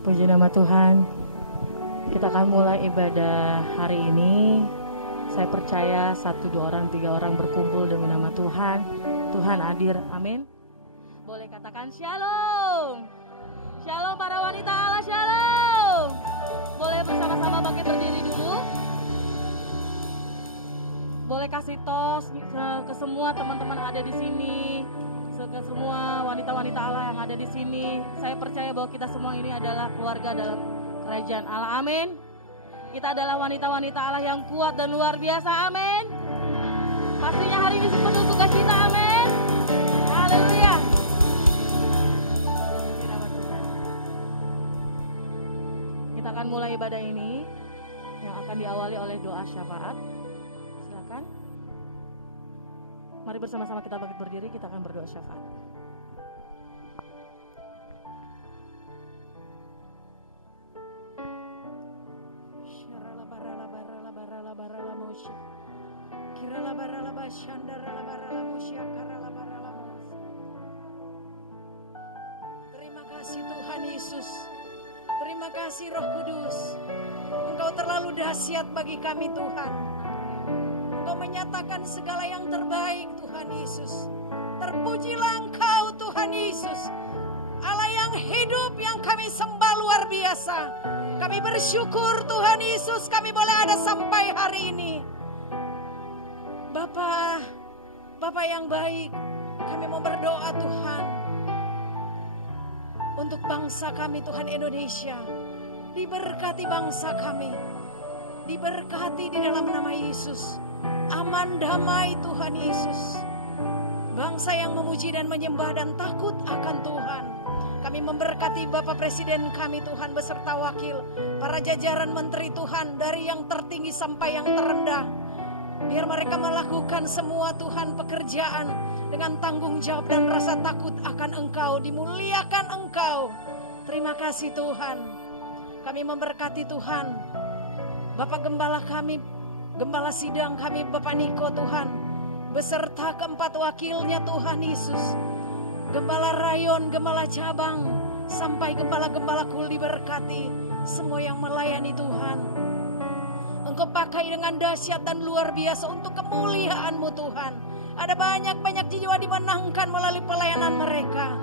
Puji nama Tuhan. Kita akan mulai ibadah hari ini. Saya percaya 1, 2 orang, 3 orang berkumpul demi nama Tuhan. Tuhan hadir, amin. Boleh katakan shalom. Shalom para wanita Allah, shalom. Boleh bersama-sama bangkit berdiri dulu. Boleh kasih tos ke semua teman-teman yang ada di sini, ke semua wanita-wanita Allah yang ada di sini. Saya percaya bahwa kita semua ini adalah keluarga dalam kerajaan Allah, amin. Kita adalah wanita-wanita Allah yang kuat dan luar biasa, amin. Pastinya hari ini penuh sukacita, amin. Haleluya. Kita akan mulai ibadah ini yang akan diawali oleh doa syafaat. Silakan. Mari bersama-sama kita bangkit berdiri, kita akan berdoa syafaat. Terima kasih Tuhan Yesus. Terima kasih Roh Kudus. Engkau terlalu dahsyat bagi kami Tuhan. Engkau menyatakan segala yang terbaik Tuhan Yesus. Terpujilah Engkau Tuhan Yesus, Allah yang hidup yang kami sembah luar biasa. Kami bersyukur Tuhan Yesus kami boleh ada sampai hari ini. Bapa yang baik, kami mau berdoa Tuhan untuk bangsa kami Tuhan Indonesia. Diberkati bangsa kami, diberkati di dalam nama Yesus. Aman damai Tuhan Yesus. Bangsa yang memuji dan menyembah dan takut akan Tuhan. Kami memberkati Bapak Presiden kami Tuhan beserta wakil, para jajaran menteri Tuhan dari yang tertinggi sampai yang terendah. Biar mereka melakukan semua Tuhan pekerjaan dengan tanggung jawab dan rasa takut akan Engkau, dimuliakan Engkau. Terima kasih Tuhan. Kami memberkati Tuhan Bapak Gembala kami, Gembala sidang kami Bapak Niko Tuhan, beserta keempat wakilnya Tuhan Yesus. Gembala rayon, gembala cabang, sampai gembala-gembala kul diberkati. Semua yang melayani Tuhan, Engkau pakai dengan dahsyat dan luar biasa untuk kemuliaan-Mu Tuhan. Ada banyak-banyak jiwa dimenangkan melalui pelayanan mereka.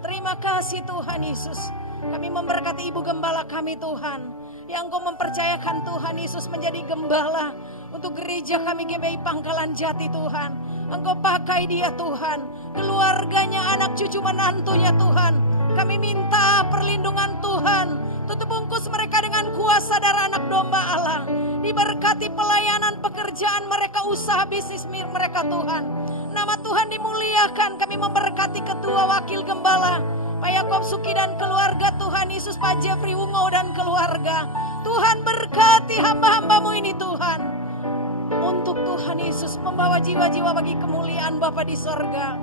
Terima kasih Tuhan Yesus. Kami memberkati Ibu Gembala kami Tuhan, yang Engkau mempercayakan Tuhan Yesus menjadi gembala untuk gereja kami GBI Pangkalan Jati Tuhan. Engkau pakai dia Tuhan, keluarganya, anak cucu menantunya Tuhan. Kami minta perlindungan Tuhan, tutup bungkus mereka dengan kuasa darah anak domba Allah. Diberkati pelayanan pekerjaan mereka, usaha bisnis mereka Tuhan. Nama Tuhan dimuliakan. Kami memberkati ketua wakil gembala Pak Yakob Suki dan keluarga Tuhan Yesus, Pak Jeffrey Wungo dan keluarga. Tuhan berkati hamba-hamba-Mu ini Tuhan, untuk Tuhan Yesus membawa jiwa-jiwa bagi kemuliaan Bapa di sorga.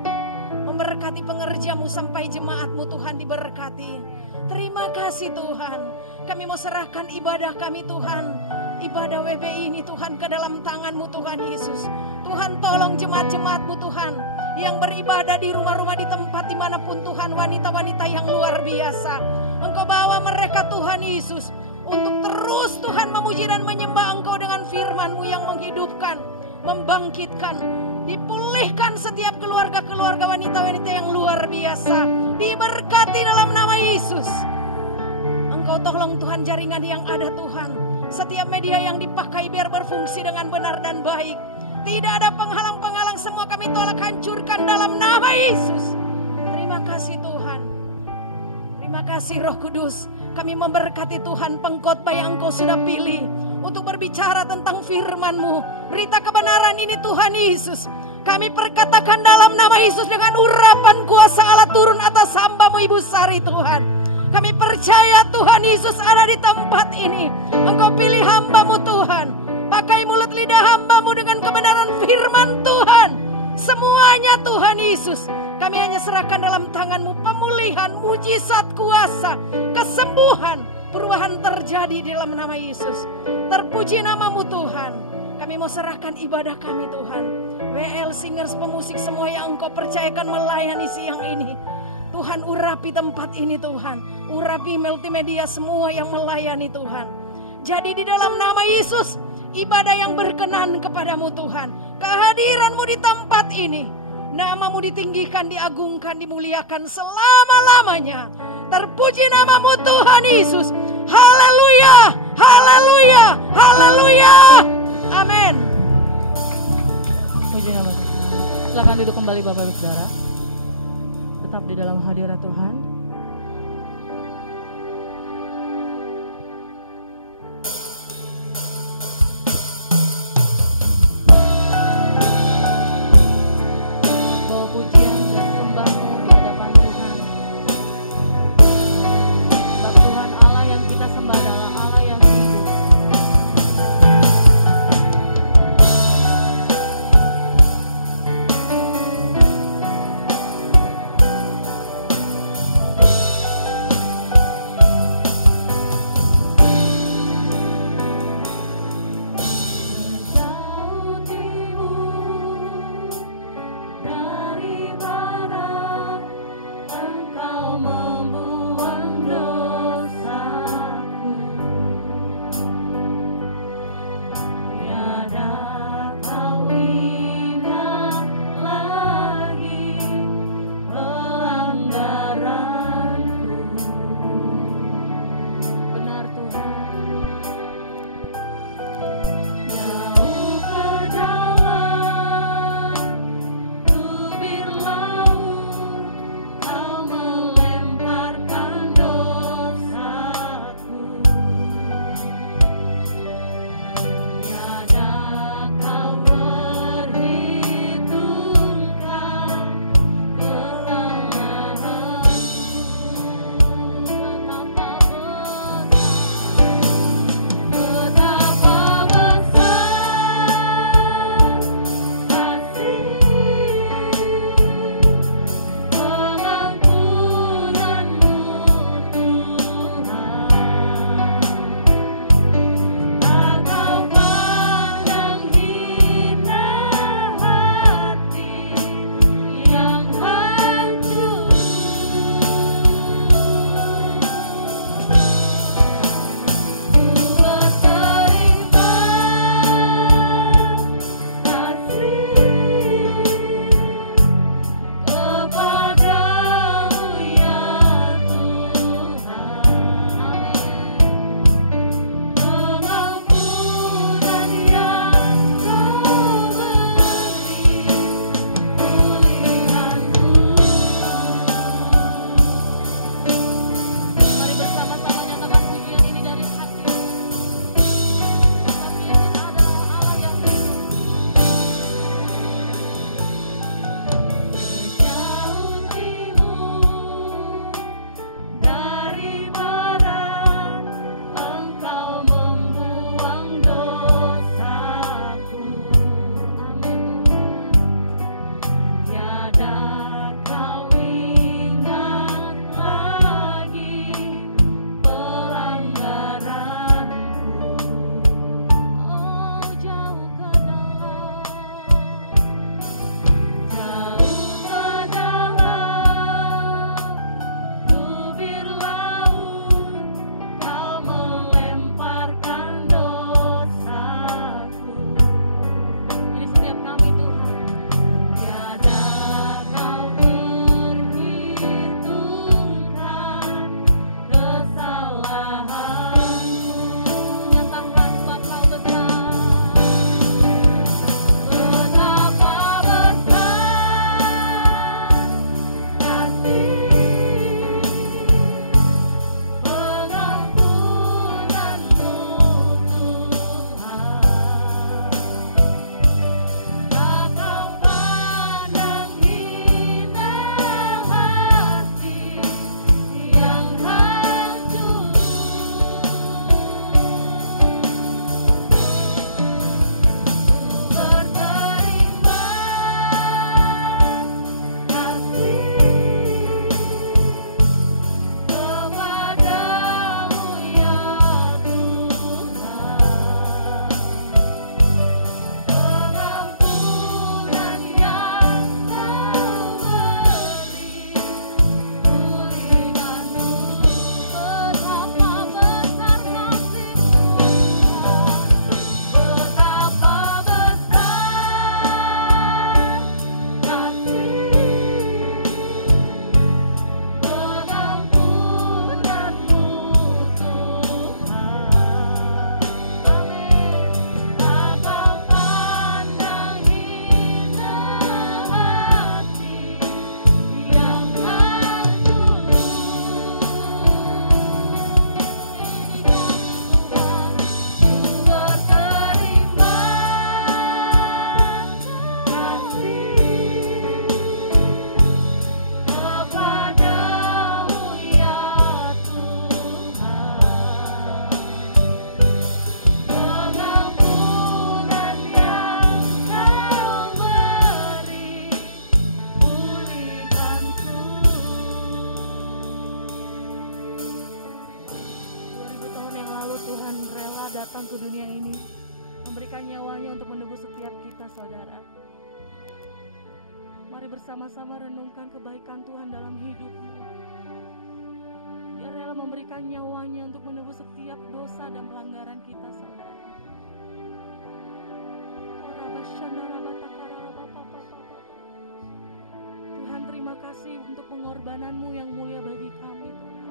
Memberkati pengerja-Mu sampai jemaat-Mu Tuhan diberkati. Terima kasih Tuhan. Kami mau serahkan ibadah kami Tuhan, ibadah WBI ini Tuhan ke dalam tangan-Mu Tuhan Yesus. Tuhan tolong jemaat-jemaat-Mu Tuhan yang beribadah di rumah-rumah, di tempat dimanapun Tuhan, wanita-wanita yang luar biasa. Engkau bawa mereka Tuhan Yesus untuk terus Tuhan memuji dan menyembah Engkau dengan firman-Mu yang menghidupkan, membangkitkan, dipulihkan setiap keluarga-keluarga wanita-wanita yang luar biasa. Diberkati dalam nama Yesus. Engkau tolong Tuhan jaringan yang ada Tuhan, setiap media yang dipakai biar berfungsi dengan benar dan baik. Tidak ada penghalang-penghalang, semua kami tolak hancurkan dalam nama Yesus. Terima kasih Tuhan. Terima kasih Roh Kudus. Kami memberkati Tuhan pengkhotbah yang Engkau sudah pilih untuk berbicara tentang firman-Mu. Berita kebenaran ini Tuhan Yesus, kami perkatakan dalam nama Yesus dengan urapan kuasa Allah turun atas hamba-Mu Ibu Sari Tuhan. Kami percaya Tuhan Yesus ada di tempat ini. Engkau pilih hamba-Mu Tuhan. Pakai mulut lidah hamba-Mu dengan kebenaran firman Tuhan. Semuanya Tuhan Yesus, kami hanya serahkan dalam tangan-Mu. Pemulihan, mujizat, kuasa, kesembuhan, perubahan terjadi dalam nama Yesus. Terpuji nama-Mu Tuhan. Kami mau serahkan ibadah kami Tuhan. WL Singers, pemusik semua yang Engkau percayakan melayani siang ini. Tuhan urapi tempat ini Tuhan. Urapi multimedia semua yang melayani Tuhan. Jadi di dalam nama Yesus, ibadah yang berkenan kepadamu Tuhan. Kehadiranmu di tempat ini. Namamu ditinggikan, diagungkan, dimuliakan selama-lamanya. Terpuji namamu Tuhan Yesus. Haleluya, haleluya, haleluya. Amin. Puji nama Tuhan. Silakan duduk kembali Bapak Ibu Saudara. Tetap di dalam hadirat Tuhan. Bawa pujian dan sembahmu di hadapan Tuhan. Sebab Tuhan Allah yang kita sembah adalah Allah yang hidup. datang ke dunia ini, memberikan nyawanya untuk menebus setiap kita, saudara. Mari bersama-sama renungkan kebaikan Tuhan dalam hidupmu. Dia rela memberikan nyawanya untuk menebus setiap dosa dan pelanggaran kita, saudara. Tuhan, terima kasih untuk pengorbananmu yang mulia bagi kami, Tuhan.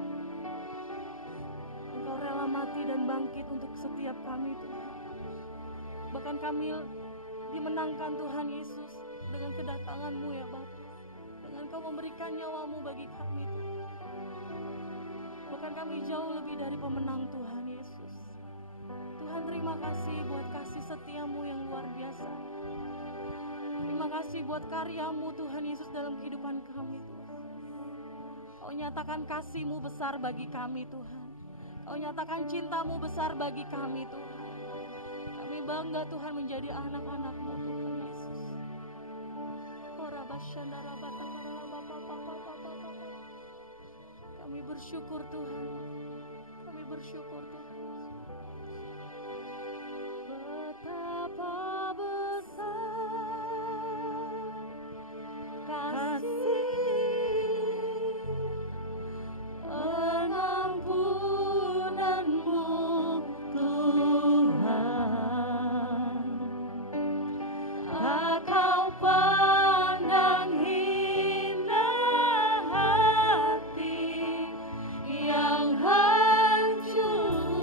Engkau rela mati dan bangkit untuk setiap kami, Tuhan. Bahkan kami dimenangkan, Tuhan Yesus, dengan kedatangan-Mu ya Bapa. Dengan Kau memberikan nyawa-Mu bagi kami, Tuhan. Bahkan kami jauh lebih dari pemenang, Tuhan Yesus. Tuhan, terima kasih buat kasih setia-Mu yang luar biasa. Terima kasih buat karya-Mu, Tuhan Yesus, dalam kehidupan kami, Tuhan. Kau nyatakan kasih-Mu besar bagi kami, Tuhan. Kau nyatakan cinta-Mu besar bagi kami, Tuhan. Kami bangga, Tuhan, menjadi anak-anak-Mu, Tuhan Yesus. Kami bersyukur, Tuhan. Kami bersyukur, Tuhan. Betapa besar kasih pengampunan-Mu, Tuhan. Tak Kau pandang hina hati yang hancur.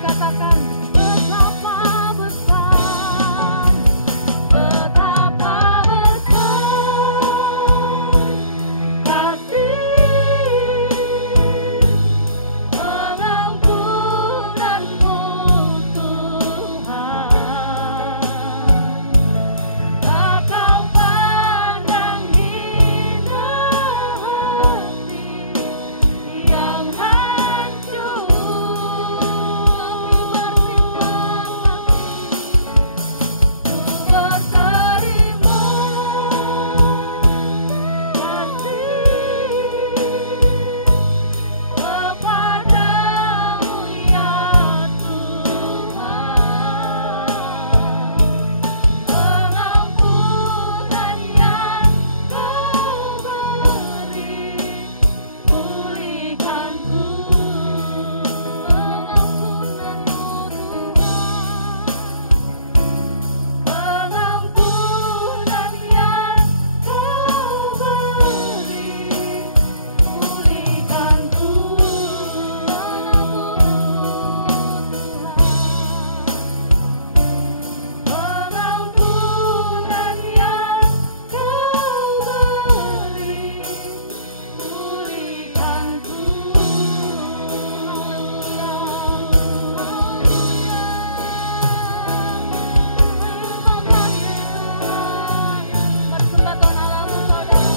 katakan betapa besar, betapa besar kasih pengampunanmu Tuhan. Tak kau pandang hina hati yang hancur. Berterima kasih kepadamu ya Tuhan. Pengampunan yang kau beri, pulihkanku. Pengampunan yang kau beri, pulihkanku. Pengampunan yang kau beri, pulihkanku. Bersembah Tuhan Allahmu saudara.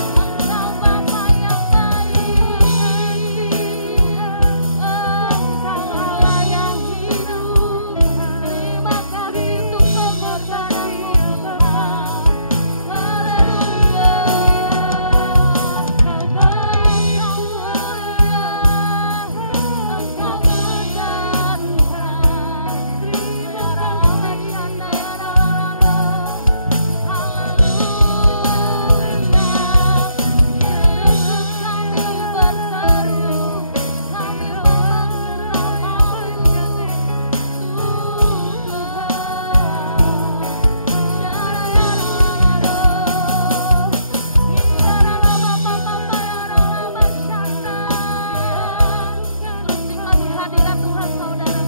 Engkau Bapa yang baik, Engkau Allah yang hidup. Terima kasih untuk pengorbananmu Tuhan. Haleluya. Engkau baik Tuhan, Engkau besar Tuhan. Terima hadirat Tuhan saudara.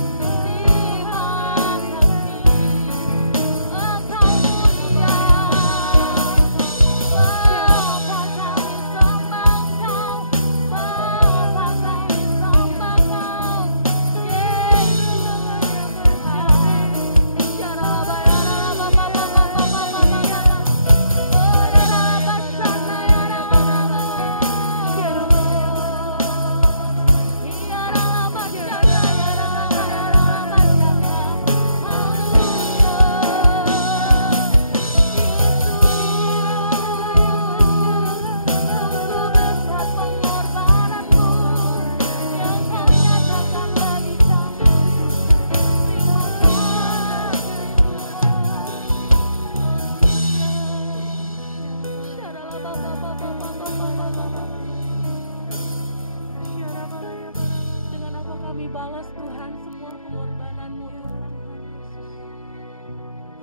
Dengan apa kami balas Tuhan semua pengorbanan-Mu Tuhan Yesus.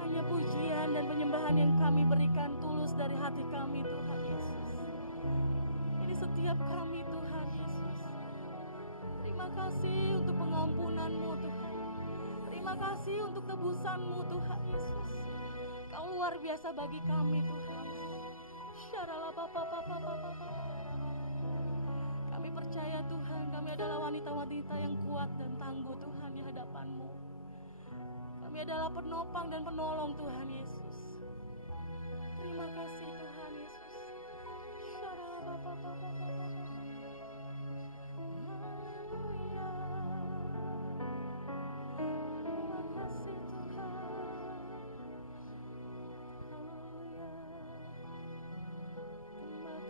Hanya pujian dan penyembahan yang kami berikan tulus dari hati kami Tuhan Yesus. Ini setiap kami Tuhan Yesus. Terima kasih untuk pengampunan-Mu Tuhan. Terima kasih untuk tebusan-Mu Tuhan Yesus. Kau luar biasa bagi kami Tuhan Yesus. Syaralah Bapa. Kami percaya Tuhan, kami adalah wanita-wanita yang kuat dan tangguh Tuhan di hadapan-Mu. Kami adalah penopang dan penolong Tuhan Yesus. Terima kasih Tuhan Yesus. Syaralah Bapa. Haleluya. Terima kasih Tuhan. Haleluya.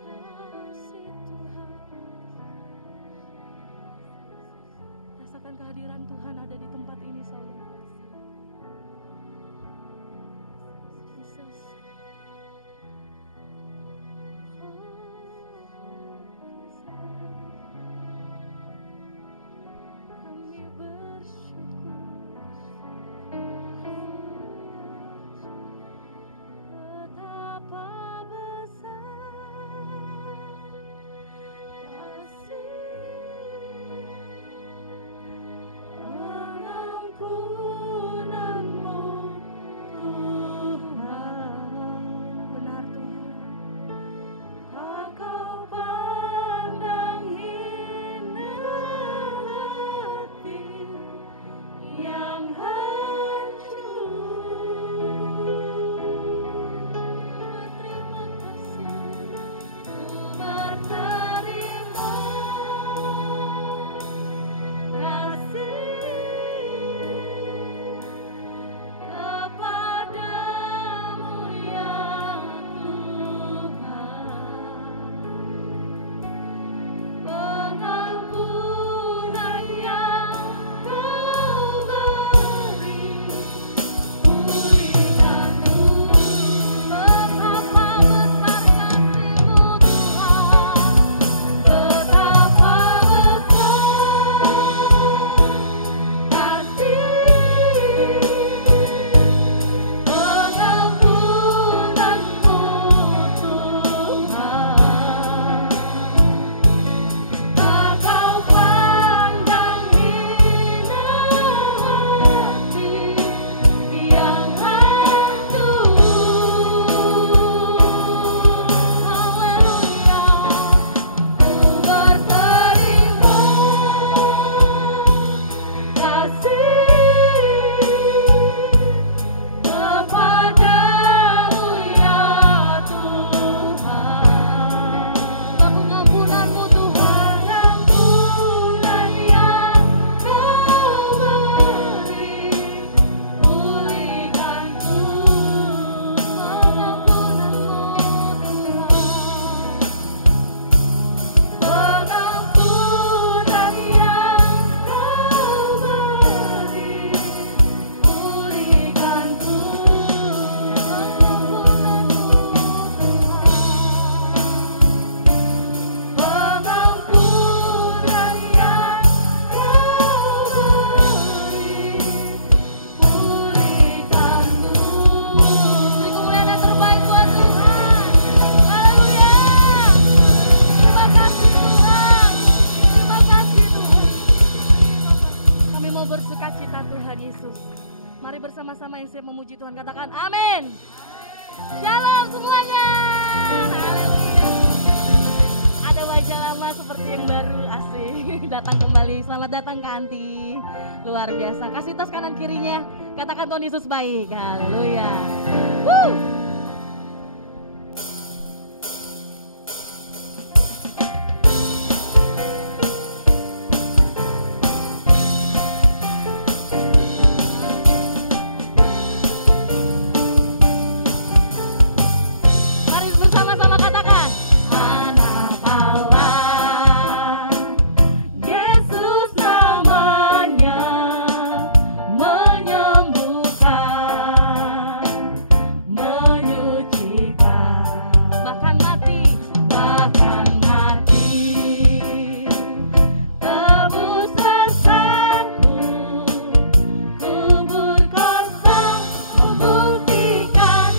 Terima kasih Tuhan. Rasakan kehadiran Tuhan ada di tempat ini saudara. Jesus. Kami bersyukur. Betapa besar kasih pengampunan-Mu Tuhan. Pengampunan yang Kau beri, pulihkanku. Pengampunan-Mu Tuhan. Pengampunan yang Kau beri, pulihkanku. Pengampunan yang Kau beri, pulihkanku. Beri kemuliaan yang terbaik buat Tuhan. Haleluya. Terima kasih Tuhan. Terima kasih Tuhan. Kami mau bersukacita Tuhan Yesus. Mari bersama-sama yang siap memuji Tuhan katakan amin. Shalom semuanya. Haleluya. Ada wajah lama seperti yang baru, asik. Datang kembali. Selamat datang Kak Anti. Luar biasa. Kasih tos kanan kirinya. Katakan Tuhan Yesus baik. Haleluya. Woo. Mari bersama-sama katakan anak Allah, Yesus namanya, menyembuhkan, menyucikan, bahkan mati, tebus dosaku, kubur kosong, membuktikan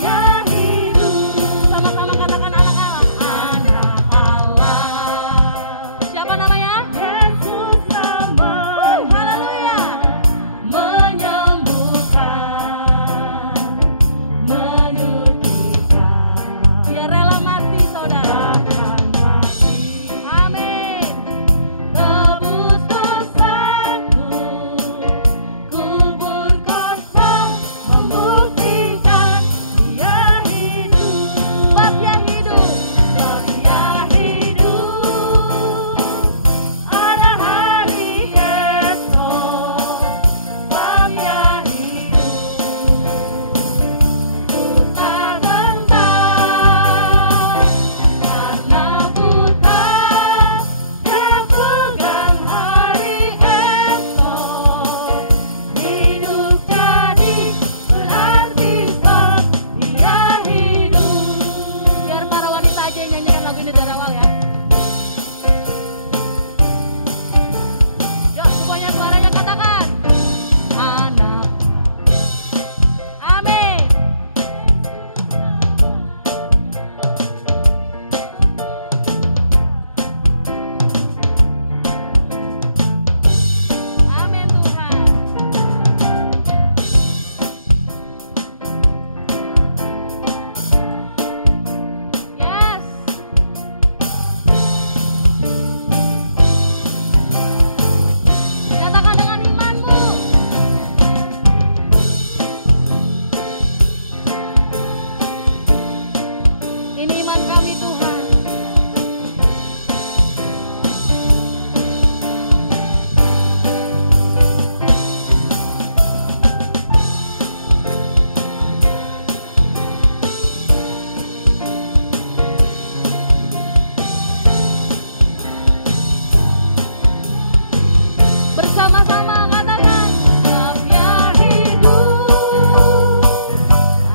Dia hidup. Sama-sama katakan anak Allah. Anak Allah. Siapa namanya? Yesus namanya. Haleluya. Menyembuhkan, menyucikan. Dia rela mati saudara. Bahkan mati. Amin. Tebus dosaku, kubur kosong, membuktikan Dia hidup. Sebab Dia hidup. Sebab Dia hidup. Ada hari esok. Sebab Dia hidup. Ku tak gentar karena buta. Dia pegang hari esok. Hidup jadi berarti sebab Dia hidup. Biar para wanita aja yang nyanyikan lagu ini dari awal ya. Yuk semuanya suaranya katakan anak. Amin. Amin Tuhan. Yes. Katakan dengan imanmu. Ini iman kami Tuhan. Bersama-sama katakan sebab Dia hidup.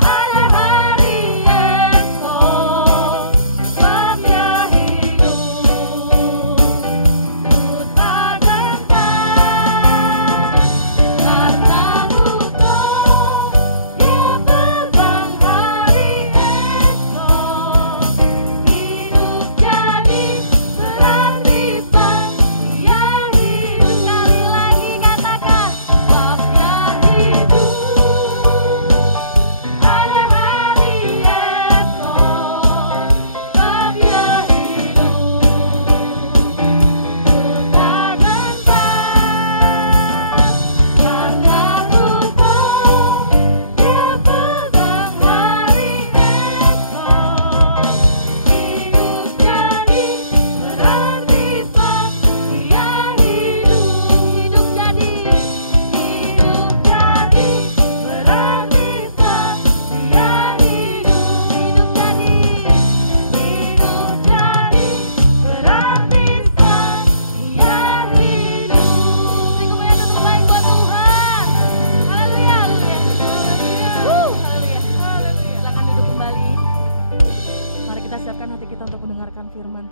Ada hari esok. Sebab Dia hidup. Ku tak gentar karena buta. Dia pegang hari esok. Hidup jadi berarti sebab Dia hidup. Sekali lagi katakan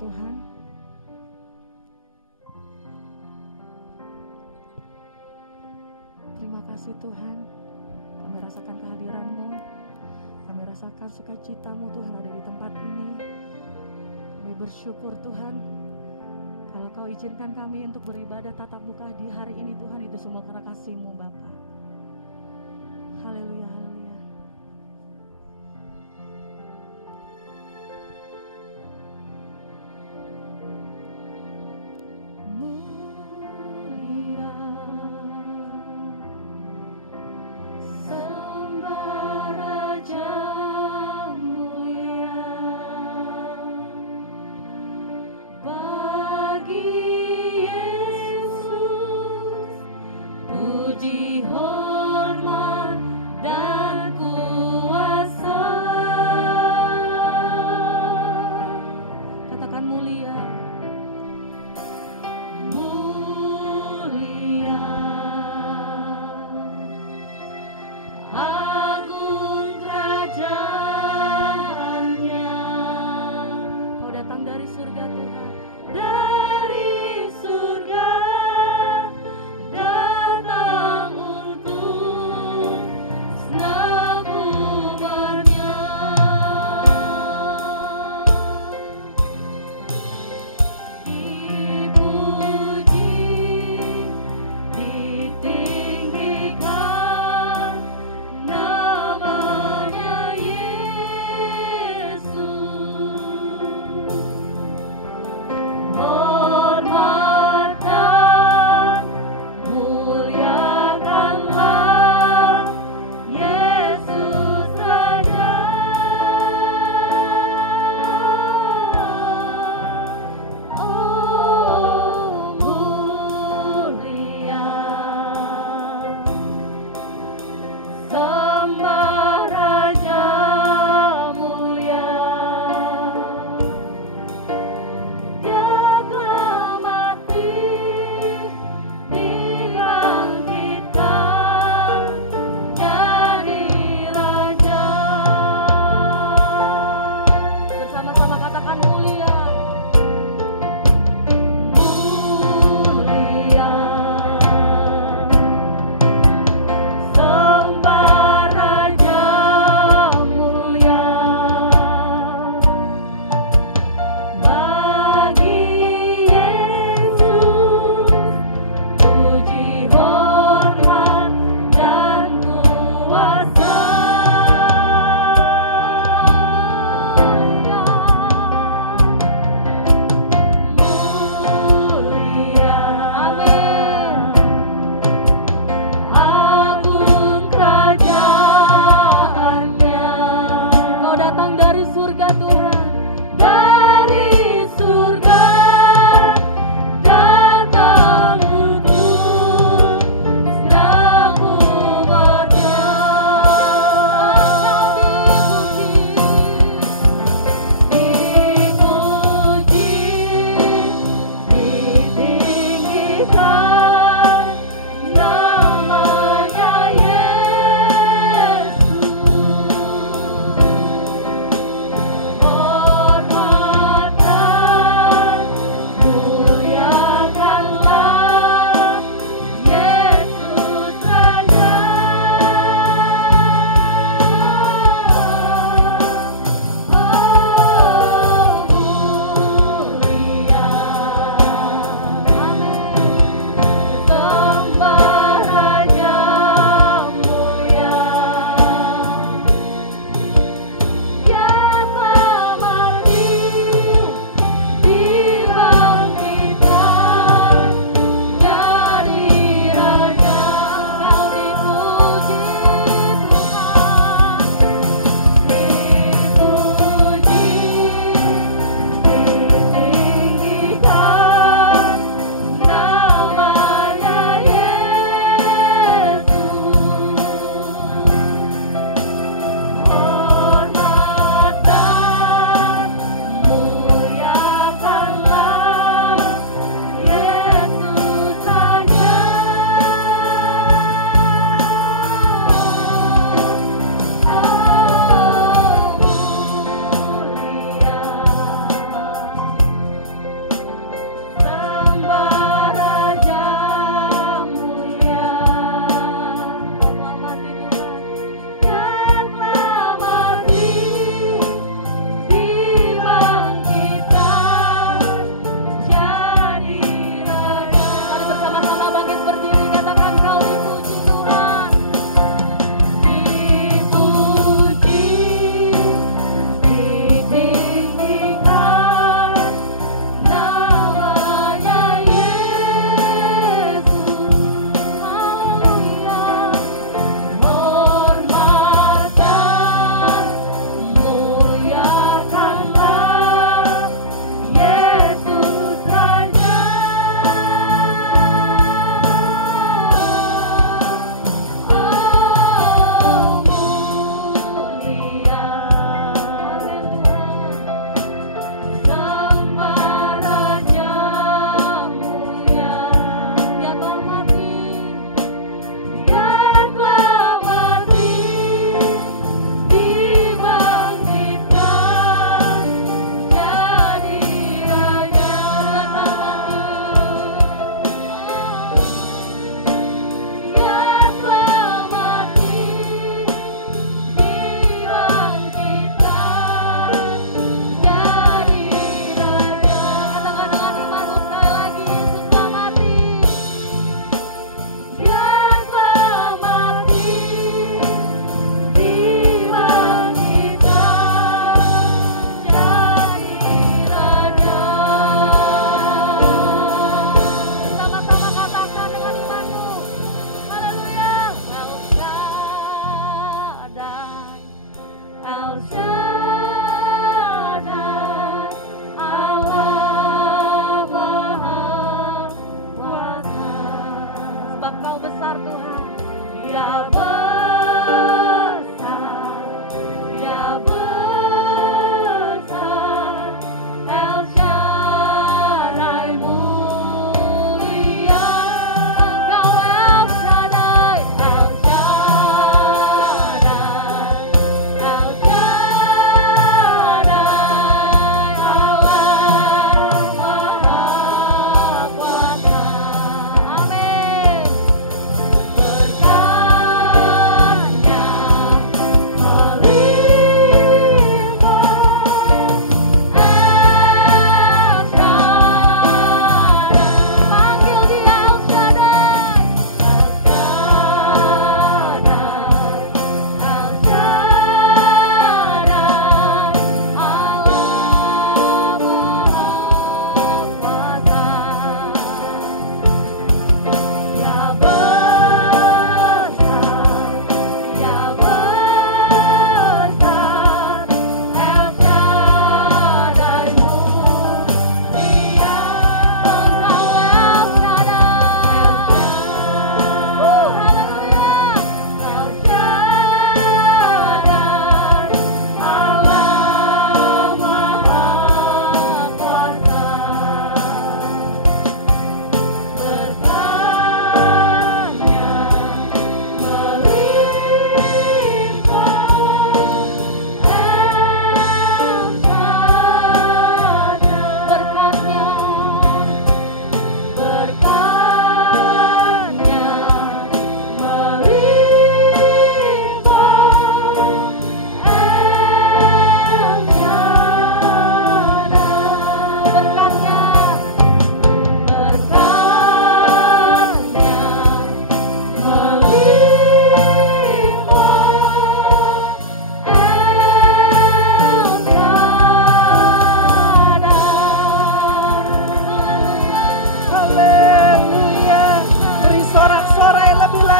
Tuhan. Terima kasih Tuhan, kami rasakan kehadiran-Mu, kami rasakan sukacita-Mu Tuhan ada di tempat ini. Kami bersyukur Tuhan, kalau Kau izinkan kami untuk beribadah tatap muka di hari ini Tuhan, itu semua karena kasih-Mu Bapa. Haleluya, haleluya. Mulia, sembah Raja mulia, bagi Yesus puji hormat dan kuasa. Katakan mulia, mulia, agung kerajaannya. Kau datang dari surga Tuhan, dari surga datang untuk senang umatnya. Dipuji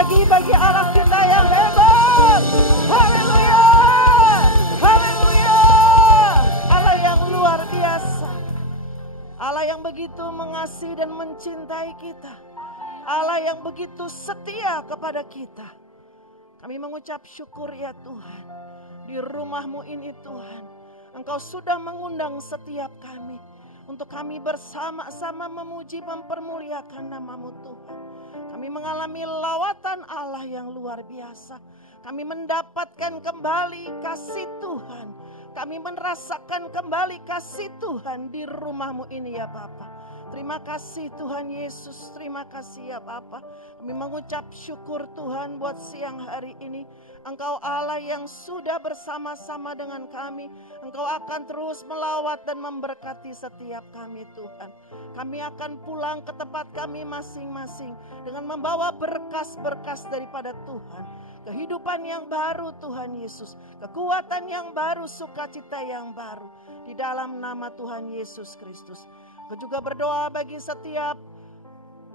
lagi bagi Allah kita yang hebat. Haleluya. Haleluya. Allah yang luar biasa. Allah yang begitu mengasihi dan mencintai kita. Allah yang begitu setia kepada kita. Kami mengucap syukur ya Tuhan. Di rumah-Mu ini Tuhan, Engkau sudah mengundang setiap kami untuk kami bersama-sama memuji mempermuliakan nama-Mu Tuhan. Kami mengalami lawatan Allah yang luar biasa. Kami mendapatkan kembali kasih Tuhan. Kami merasakan kembali kasih Tuhan di rumah-Mu ini ya Bapa. Terima kasih Tuhan Yesus, terima kasih ya Bapa. Kami mengucap syukur Tuhan buat siang hari ini. Engkau Allah yang sudah bersama-sama dengan kami. Engkau akan terus melawat dan memberkati setiap kami Tuhan. Kami akan pulang ke tempat kami masing-masing dengan membawa berkas-berkas daripada Tuhan. Kehidupan yang baru Tuhan Yesus. Kekuatan yang baru, sukacita yang baru. Di dalam nama Tuhan Yesus Kristus. Aku juga berdoa bagi setiap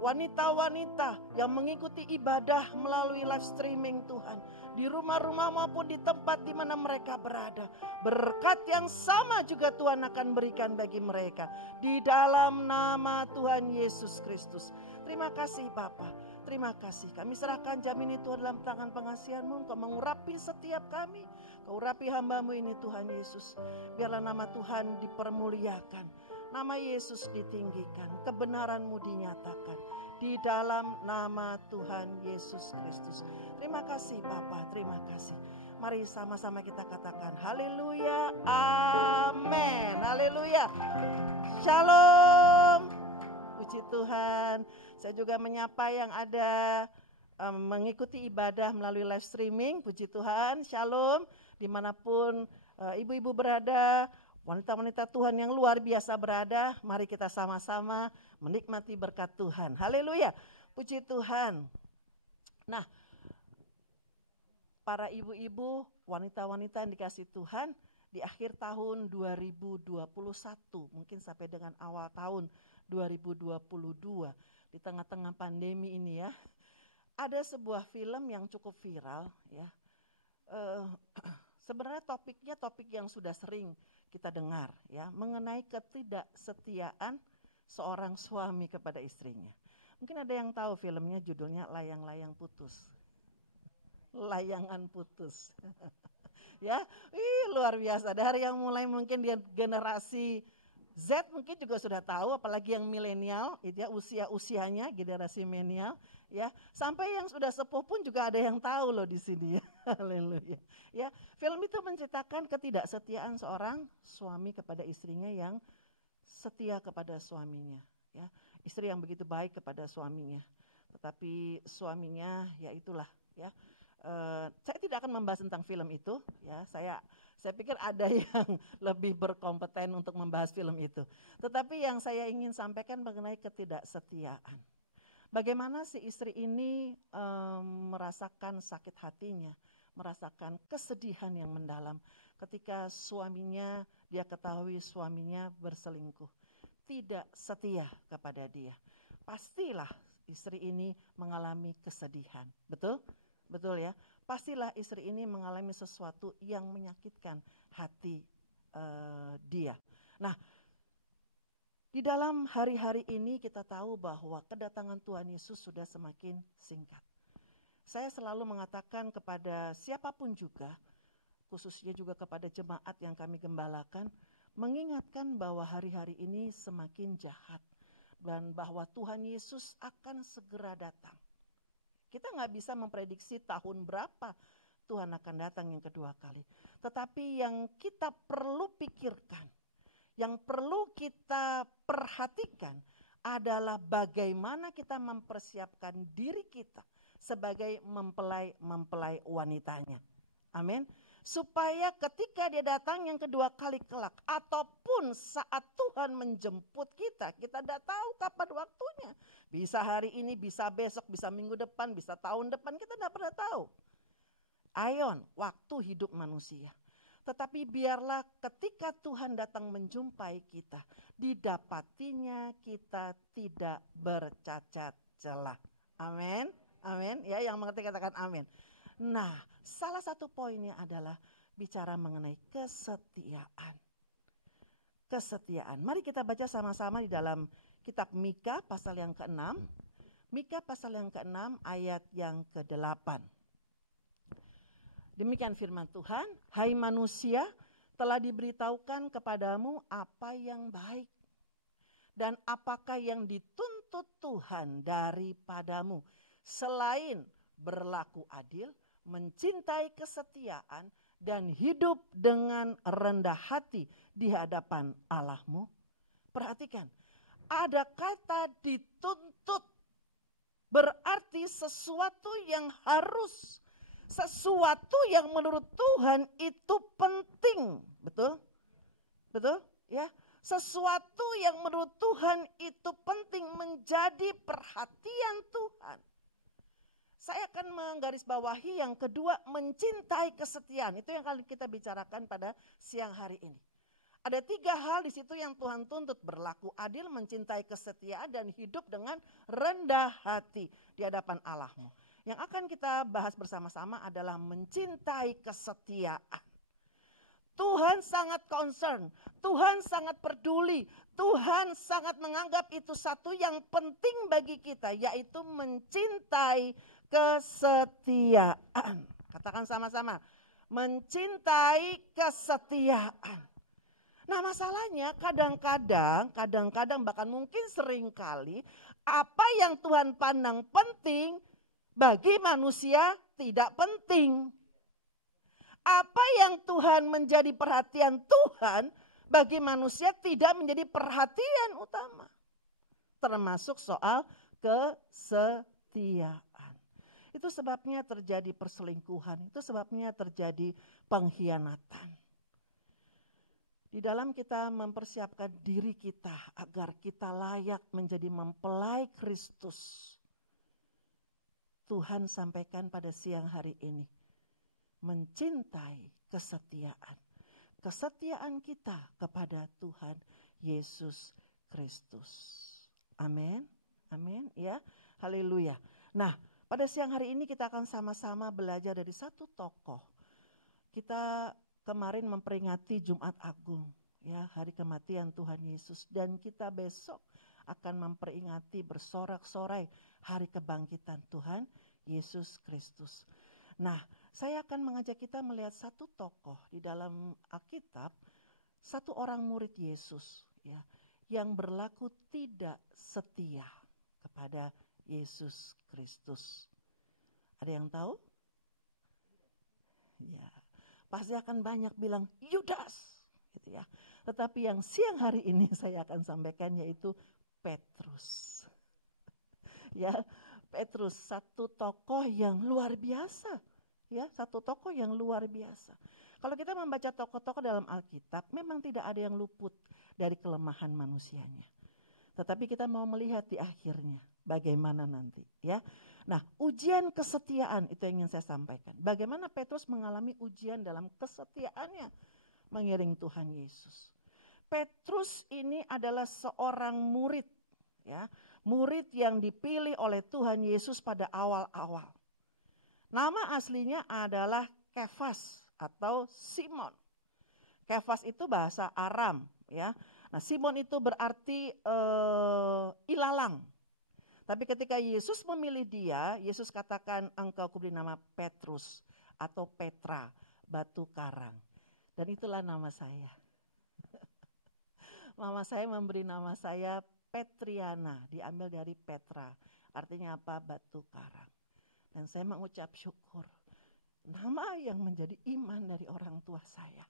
wanita-wanita yang mengikuti ibadah melalui live streaming Tuhan. Di rumah-rumah maupun di tempat di mana mereka berada. Berkat yang sama juga Tuhan akan berikan bagi mereka. Di dalam nama Tuhan Yesus Kristus. Terima kasih Bapa. Terima kasih. Kami serahkan jamin itu dalam tangan pengasihan-Mu. Engkau mengurapi setiap kami. Kau urapi hamba-Mu ini Tuhan Yesus. Biarlah nama Tuhan dipermuliakan. Nama Yesus ditinggikan, kebenaran-Mu dinyatakan di dalam nama Tuhan Yesus Kristus. Terima kasih Bapa, terima kasih. Mari sama-sama kita katakan haleluya, amin, haleluya. Shalom, puji Tuhan. Saya juga menyapa yang ada mengikuti ibadah melalui live streaming, puji Tuhan, shalom. Dimanapun ibu-ibu berada, wanita-wanita Tuhan yang luar biasa berada, mari kita sama-sama menikmati berkat Tuhan. Haleluya, puji Tuhan. Nah, para ibu-ibu, wanita-wanita yang dikasih Tuhan, di akhir tahun 2021, mungkin sampai dengan awal tahun 2022, di tengah-tengah pandemi ini ya, ada sebuah film yang cukup viral ya. Sebenarnya topiknya topik yang sudah sering kita dengar ya, mengenai ketidaksetiaan seorang suami kepada istrinya. Mungkin ada yang tahu filmnya, judulnya Layang-Layang Putus. Layangan putus. Ya, luar biasa. Dari yang mulai mungkin dia generasi Z mungkin juga sudah tahu, apalagi yang milenial, itu ya usia-usianya generasi milenial, ya. Sampai yang sudah sepuh pun juga ada yang tahu loh di sini ya. Haleluya. Ya, film itu menceritakan ketidaksetiaan seorang suami kepada istrinya yang setia kepada suaminya, ya. Istri yang begitu baik kepada suaminya. Tetapi suaminya ya itulah, ya. Saya tidak akan membahas tentang film itu, ya. Saya pikir ada yang lebih berkompeten untuk membahas film itu. Tetapi yang saya ingin sampaikan mengenai ketidaksetiaan. Bagaimana si istri ini merasakan sakit hatinya, merasakan kesedihan yang mendalam ketika suaminya, dia ketahui suaminya berselingkuh, tidak setia kepada dia. Pastilah istri ini mengalami kesedihan, betul? Betul ya, pastilah istri ini mengalami sesuatu yang menyakitkan hati dia. Nah, di dalam hari-hari ini kita tahu bahwa kedatangan Tuhan Yesus sudah semakin singkat. Saya selalu mengatakan kepada siapapun juga, khususnya juga kepada jemaat yang kami gembalakan, mengingatkan bahwa hari-hari ini semakin jahat dan bahwa Tuhan Yesus akan segera datang. Kita nggak bisa memprediksi tahun berapa Tuhan akan datang yang kedua kali. Tetapi yang kita perlu pikirkan, yang perlu kita perhatikan adalah bagaimana kita mempersiapkan diri kita sebagai mempelai wanitanya. Amin. Supaya ketika dia datang yang kedua kali kelak, ataupun saat Tuhan menjemput kita, kita tidak tahu kapan waktunya. Bisa hari ini, bisa besok, bisa minggu depan, bisa tahun depan, kita tidak pernah tahu. Aion, waktu hidup manusia. Tetapi biarlah ketika Tuhan datang menjumpai kita, didapatinya kita tidak bercacat celah. Amin. Amin. Ya, yang mengerti katakan amin. Nah, salah satu poinnya adalah bicara mengenai kesetiaan. Kesetiaan. Mari kita baca sama-sama di dalam kitab Mika pasal yang ke-6. Mika pasal yang ke-6 ayat yang ke-8. Demikian firman Tuhan, hai manusia, telah diberitahukan kepadamu apa yang baik. Dan apakah yang dituntut Tuhan daripadamu selain berlaku adil, mencintai kesetiaan, dan hidup dengan rendah hati di hadapan Allahmu? Perhatikan, ada kata dituntut, berarti sesuatu yang harus, sesuatu yang menurut Tuhan itu penting. Betul? Betul? Ya. Sesuatu yang menurut Tuhan itu penting, menjadi perhatian Tuhan. Saya akan menggarisbawahi yang kedua, mencintai kesetiaan. Itu yang kali kita bicarakan pada siang hari ini. Ada 3 hal di situ yang Tuhan tuntut, berlaku adil, mencintai kesetiaan, dan hidup dengan rendah hati di hadapan Allahmu. Yang akan kita bahas bersama-sama adalah mencintai kesetiaan. Tuhan sangat concern, Tuhan sangat peduli, Tuhan sangat menganggap itu satu yang penting bagi kita, yaitu mencintai kesetiaan. Katakan sama-sama, mencintai kesetiaan. Nah, masalahnya kadang-kadang bahkan mungkin seringkali apa yang Tuhan pandang penting bagi manusia tidak penting. Apa yang Tuhan menjadi perhatian Tuhan bagi manusia tidak menjadi perhatian utama. Termasuk soal kesetiaan. Itu sebabnya terjadi perselingkuhan, itu sebabnya terjadi pengkhianatan. Di dalam kita mempersiapkan diri kita agar kita layak menjadi mempelai Kristus, Tuhan sampaikan pada siang hari ini, mencintai kesetiaan. Kesetiaan kita kepada Tuhan Yesus Kristus. Amin. Amin. Ya. Haleluya. Nah, pada siang hari ini kita akan sama-sama belajar dari satu tokoh. Kita kemarin memperingati Jumat Agung, ya, hari kematian Tuhan Yesus, dan kita besok akan memperingati bersorak-sorai hari kebangkitan Tuhan Yesus Kristus. Nah, saya akan mengajak kita melihat satu tokoh di dalam Alkitab, satu orang murid Yesus, ya, yang berlaku tidak setia kepada Yesus Kristus. Ada yang tahu? Ya, pasti akan banyak bilang Yudas, gitu ya. Tetapi yang siang hari ini saya akan sampaikan yaitu Petrus. Ya, Petrus, satu tokoh yang luar biasa. Ya, satu tokoh yang luar biasa. Kalau kita membaca tokoh-tokoh dalam Alkitab, memang tidak ada yang luput dari kelemahan manusianya. Tetapi kita mau melihat di akhirnya bagaimana nanti, ya. Nah, ujian kesetiaan itu yang ingin saya sampaikan. Bagaimana Petrus mengalami ujian dalam kesetiaannya mengiring Tuhan Yesus. Petrus ini adalah seorang murid, ya. Murid yang dipilih oleh Tuhan Yesus pada awal-awal. Nama aslinya adalah Kefas atau Simon. Kefas itu bahasa Aram, ya. Nah, Simon itu berarti ilalang. Tapi ketika Yesus memilih dia, Yesus katakan, engkau kuberi nama Petrus atau Petra, batu karang. Dan itulah nama saya. Mama saya memberi nama saya Petriana, diambil dari Petra. Artinya apa? Batu karang. Dan saya mengucap syukur. Nama yang menjadi iman dari orang tua saya.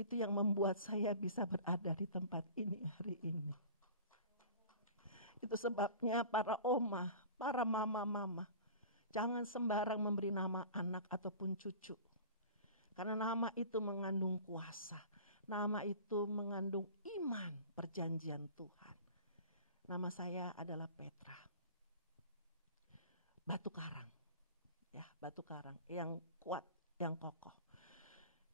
Itu yang membuat saya bisa berada di tempat ini hari ini. Itu sebabnya para oma, para mama-mama, jangan sembarang memberi nama anak ataupun cucu. Karena nama itu mengandung kuasa. Nama itu mengandung iman perjanjian Tuhan. Nama saya adalah Petra. Batu karang. Ya, batu karang yang kuat, yang kokoh.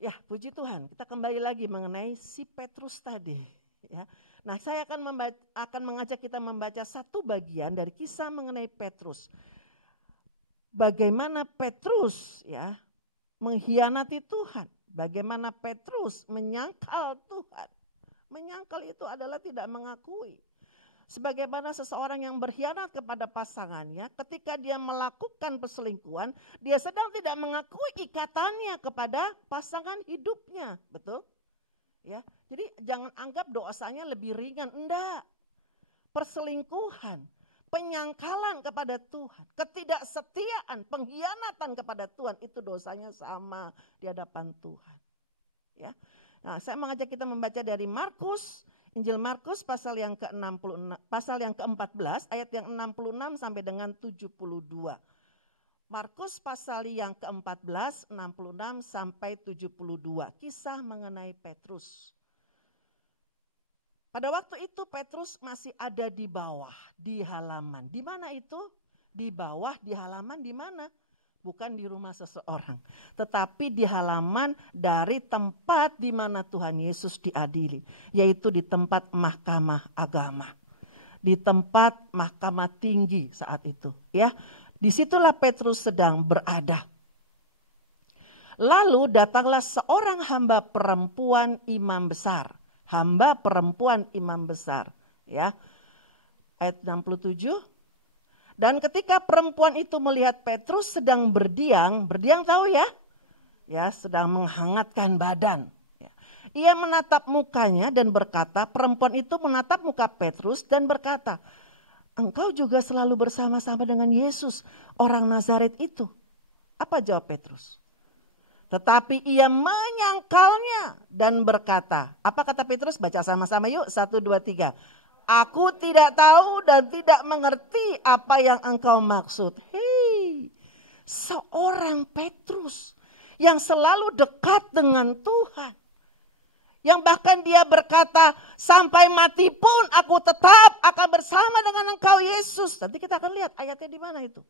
Ya, puji Tuhan. Kita kembali lagi mengenai si Petrus tadi, ya. Nah, saya akan mengajak kita membaca satu bagian dari kisah mengenai Petrus. bagaimana Petrus ya mengkhianati Tuhan, bagaimana Petrus menyangkal Tuhan. Menyangkal itu adalah tidak mengakui. Sebagaimana seseorang yang berkhianat kepada pasangannya, ketika dia melakukan perselingkuhan, dia sedang tidak mengakui ikatannya kepada pasangan hidupnya, betul? Ya, jadi jangan anggap dosanya lebih ringan, enggak. Perselingkuhan, penyangkalan kepada Tuhan, ketidaksetiaan, pengkhianatan kepada Tuhan itu dosanya sama di hadapan Tuhan. Ya. Nah, saya mengajak kita membaca dari Markus, Injil Markus pasal yang ke-66, pasal yang ke-14 ayat yang 66 sampai dengan 72. Markus pasal yang ke-14 66 sampai 72. Kisah mengenai Petrus. Pada waktu itu Petrus masih ada di bawah, di halaman. Di mana itu? Di bawah, di halaman di mana? Bukan di rumah seseorang, tetapi di halaman dari tempat di mana Tuhan Yesus diadili, yaitu di tempat mahkamah agama, di tempat mahkamah tinggi saat itu. Ya, disitulah Petrus sedang berada. Lalu datanglah seorang hamba perempuan imam besar, hamba perempuan imam besar. Ya, ayat 67. Dan ketika perempuan itu melihat Petrus sedang berdiam tahu ya? Ya, sedang menghangatkan badan. Ya. Ia menatap mukanya dan berkata, perempuan itu menatap muka Petrus dan berkata, engkau juga selalu bersama-sama dengan Yesus, orang Nazaret itu. Apa jawab Petrus? Tetapi ia menyangkalnya dan berkata, apa kata Petrus? Baca sama-sama yuk, 1, 2, 3. Aku tidak tahu dan tidak mengerti apa yang engkau maksud. Hei, seorang Petrus yang selalu dekat dengan Tuhan. Yang bahkan dia berkata, sampai mati pun aku tetap akan bersama dengan engkau Yesus. Nanti kita akan lihat ayatnya di mana itu.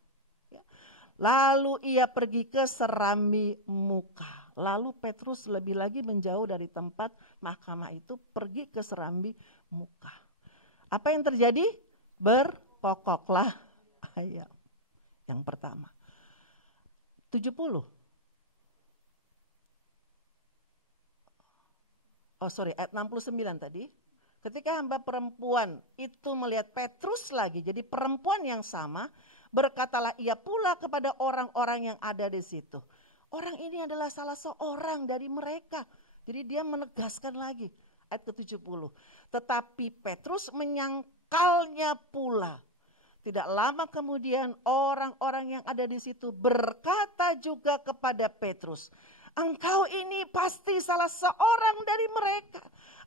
Lalu ia pergi ke serambi muka. Lalu Petrus lebih lagi menjauh dari tempat mahkamah itu, pergi ke serambi muka. Apa yang terjadi? Berkokoklah ayam. Yang pertama. 70. Ayat 69 tadi. Ketika hamba perempuan itu melihat Petrus lagi, jadi perempuan yang sama, berkatalah ia pula kepada orang-orang yang ada di situ. Orang ini adalah salah seorang dari mereka. Jadi dia menegaskan lagi. Ayat ke-70. Tetapi Petrus menyangkalnya pula. Tidak lama kemudian orang-orang yang ada di situ berkata juga kepada Petrus, engkau ini pasti salah seorang dari mereka.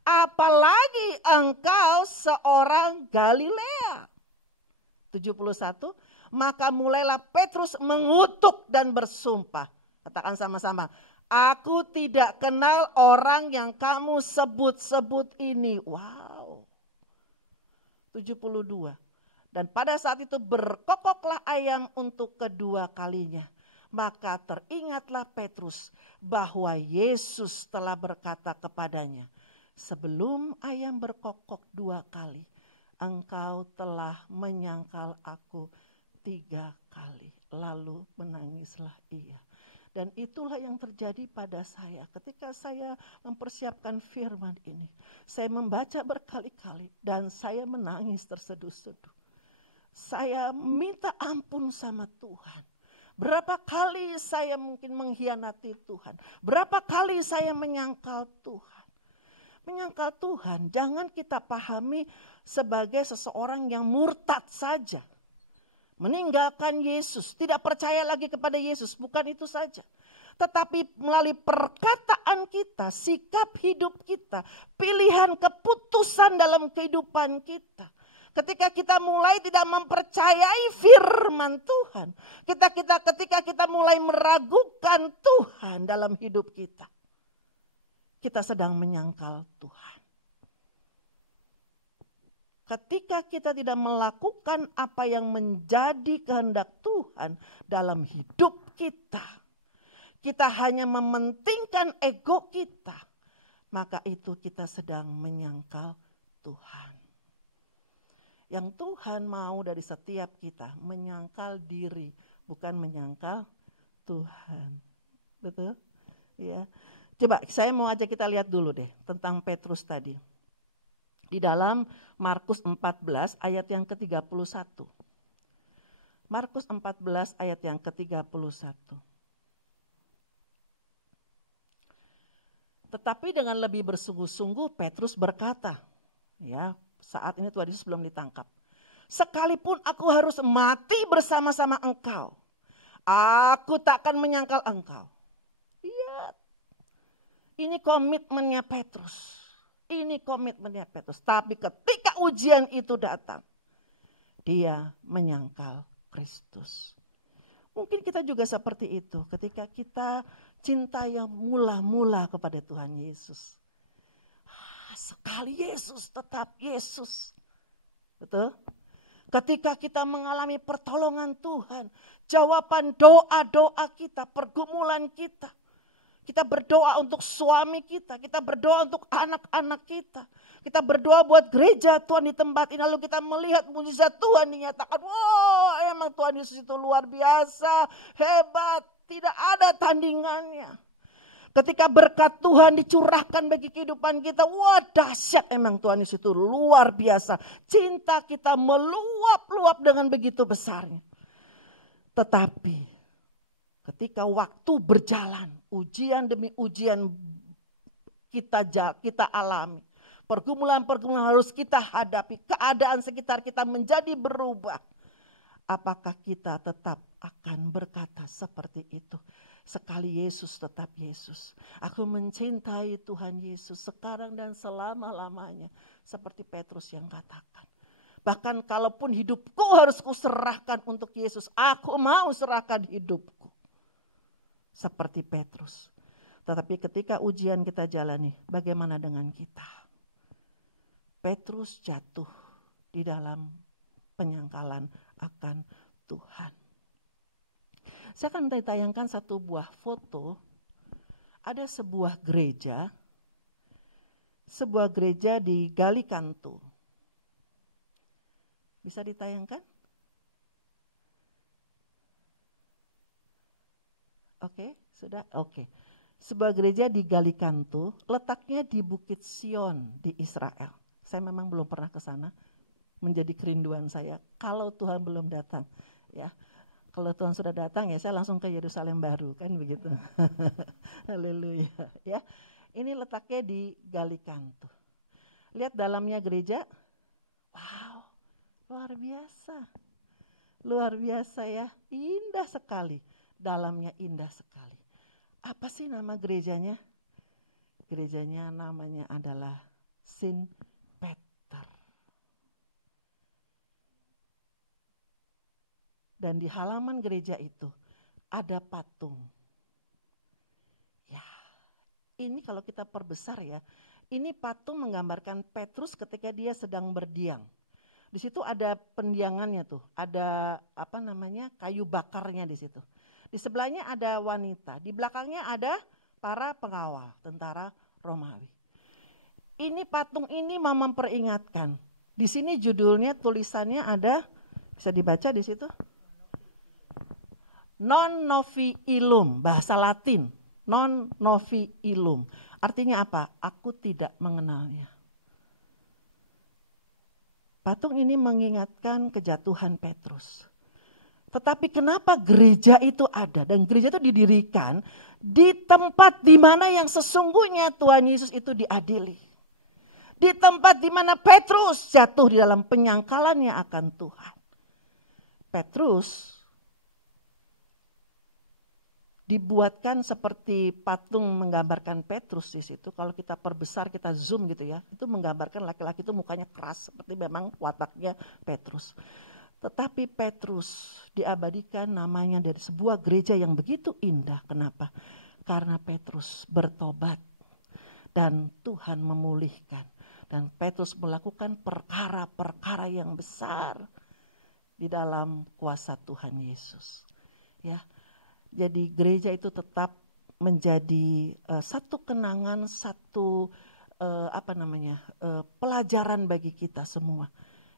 Apalagi engkau seorang Galilea. 71. Maka mulailah Petrus mengutuk dan bersumpah. Katakan sama-sama. Aku tidak kenal orang yang kamu sebut-sebut ini. Wow. 72. Dan pada saat itu berkokoklah ayam untuk kedua kalinya. Maka teringatlah Petrus bahwa Yesus telah berkata kepadanya, sebelum ayam berkokok 2 kali, engkau telah menyangkal aku 3 kali. Lalu menangislah ia. Dan itulah yang terjadi pada saya ketika saya mempersiapkan firman ini. Saya membaca berkali-kali dan saya menangis terseduh-seduh. Saya minta ampun sama Tuhan. Berapa kali saya mungkin mengkhianati Tuhan. Berapa kali saya menyangkal Tuhan. Menyangkal Tuhan jangan kita pahami sebagai seseorang yang murtad saja. Meninggalkan Yesus, tidak percaya lagi kepada Yesus, bukan itu saja. Tetapi melalui perkataan kita, sikap hidup kita, pilihan keputusan dalam kehidupan kita. Ketika kita mulai tidak mempercayai firman Tuhan, ketika kita mulai meragukan Tuhan dalam hidup kita, kita sedang menyangkal Tuhan. Ketika kita tidak melakukan apa yang menjadi kehendak Tuhan dalam hidup kita, kita hanya mementingkan ego kita, maka itu kita sedang menyangkal Tuhan. Yang Tuhan mau dari setiap kita, menyangkal diri, bukan menyangkal Tuhan. Betul? Ya. Coba saya mau ajak kita lihat dulu deh tentang Petrus tadi. Di dalam Markus 14 ayat yang ke-31. Markus 14 ayat yang ke-31. Tetapi dengan lebih bersungguh-sungguh Petrus berkata, ya, saat ini Tuhan Yesus belum ditangkap. Sekalipun aku harus mati bersama-sama engkau, aku takkan menyangkal engkau. Lihat, ini komitmennya Petrus. Ini komitmennya Petrus. Tapi ketika ujian itu datang, dia menyangkal Kristus. Mungkin kita juga seperti itu ketika kita cinta yang mula-mula kepada Tuhan Yesus. Sekali Yesus, tetap Yesus. Betul? Ketika kita mengalami pertolongan Tuhan, jawaban doa-doa kita, pergumulan kita. Kita berdoa untuk suami kita, kita berdoa untuk anak-anak kita. Kita berdoa buat gereja Tuhan di tempat ini, lalu kita melihat mukjizat Tuhan dinyatakan. Wow, emang Tuhan Yesus itu luar biasa, hebat, tidak ada tandingannya. Ketika berkat Tuhan dicurahkan bagi kehidupan kita, wah dahsyat emang Tuhan Yesus itu luar biasa. Cinta kita meluap-luap dengan begitu besarnya. Tetapi ketika waktu berjalan, ujian demi ujian kita alami. Pergumulan-pergumulan harus kita hadapi, keadaan sekitar kita menjadi berubah. Apakah kita tetap akan berkata seperti itu? Sekali Yesus tetap Yesus. Aku mencintai Tuhan Yesus sekarang dan selama-lamanya. Seperti Petrus yang katakan. Bahkan kalaupun hidupku harus kuserahkan untuk Yesus. Aku mau serahkan hidupku. Seperti Petrus. Tetapi ketika ujian kita jalani, bagaimana dengan kita? Petrus jatuh di dalam penyangkalan akan Tuhan. Saya akan tayangkan satu buah foto. Ada sebuah gereja di Galikanto. Bisa ditayangkan? Oke, sudah? Oke. Sebuah gereja di Galikanto, letaknya di Bukit Sion di Israel. Saya memang belum pernah ke sana, menjadi kerinduan saya kalau Tuhan belum datang, ya. Kalau Tuhan sudah datang ya saya langsung ke Yerusalem baru, kan begitu. Haleluya, ya. Ini letaknya di Galikanto. Lihat dalamnya gereja. Wow, luar biasa. Luar biasa ya, indah sekali. Dalamnya indah sekali. Apa sih nama gerejanya? Gerejanya namanya adalah Saint Peter. Dan di halaman gereja itu ada patung. Ya, ini kalau kita perbesar ya, ini patung menggambarkan Petrus ketika dia sedang berdiam. Di situ ada pendiangannya tuh, ada kayu bakarnya di situ. Di sebelahnya ada wanita, di belakangnya ada para pengawal tentara Romawi. Ini patung ini memperingatkan. Di sini judulnya tulisannya ada, bisa dibaca di situ. Non novi illum, bahasa Latin. Non novi illum. Artinya apa? Aku tidak mengenalnya. Patung ini mengingatkan kejatuhan Petrus. Tetapi kenapa gereja itu ada? Dan gereja itu didirikan di tempat di mana yang sesungguhnya Tuhan Yesus itu diadili. Di tempat di mana Petrus jatuh di dalam penyangkalannya akan Tuhan. Petrus dibuatkan seperti patung menggambarkan Petrus di situ. Kalau kita perbesar, kita zoom gitu ya. Itu menggambarkan laki-laki itu mukanya keras seperti memang wataknya Petrus. Tetapi Petrus diabadikan namanya dari sebuah gereja yang begitu indah. Kenapa? Karena Petrus bertobat dan Tuhan memulihkan. Dan Petrus melakukan perkara-perkara yang besar di dalam kuasa Tuhan Yesus. Ya. Jadi gereja itu tetap menjadi satu kenangan, satu pelajaran bagi kita semua.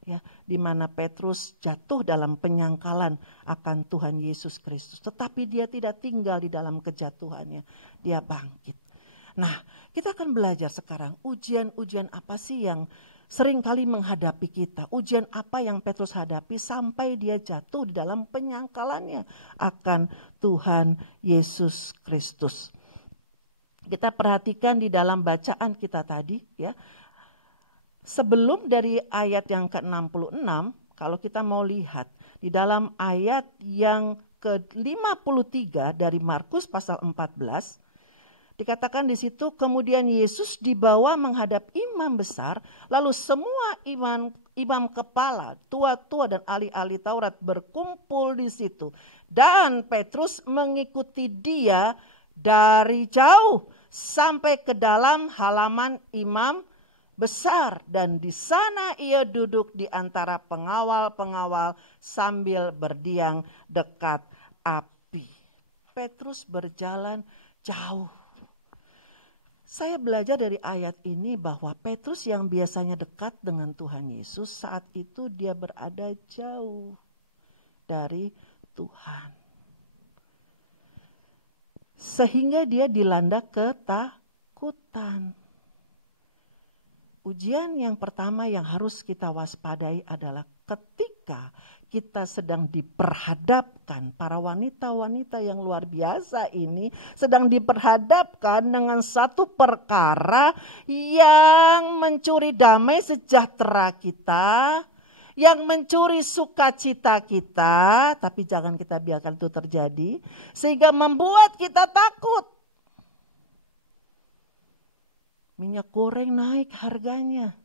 Ya, di mana Petrus jatuh dalam penyangkalan akan Tuhan Yesus Kristus. Tetapi dia tidak tinggal di dalam kejatuhannya. Dia bangkit. Nah, kita akan belajar sekarang ujian-ujian apa sih yang sering kali menghadapi kita. Ujian apa yang Petrus hadapi sampai dia jatuh di dalam penyangkalannya akan Tuhan Yesus Kristus. Kita perhatikan di dalam bacaan kita tadi ya. Sebelum dari ayat yang ke-66, kalau kita mau lihat di dalam ayat yang ke-53 dari Markus pasal 14, dikatakan di situ kemudian Yesus dibawa menghadap imam besar, lalu semua imam kepala, tua-tua dan ahli-ahli Taurat berkumpul di situ. Dan Petrus mengikuti dia dari jauh sampai ke dalam halaman imam besar, dan di sana ia duduk di antara pengawal-pengawal sambil berdiam dekat api. Petrus berjalan jauh. Saya belajar dari ayat ini bahwa Petrus yang biasanya dekat dengan Tuhan Yesus, saat itu dia berada jauh dari Tuhan. Sehingga dia dilanda ketakutan. Ujian yang pertama yang harus kita waspadai adalah ketika kita sedang diperhadapkan, para wanita-wanita yang luar biasa ini sedang diperhadapkan dengan satu perkara yang mencuri damai sejahtera kita, yang mencuri sukacita kita, tapi jangan kita biarkan itu terjadi, sehingga membuat kita takut. Minyak goreng naik harganya.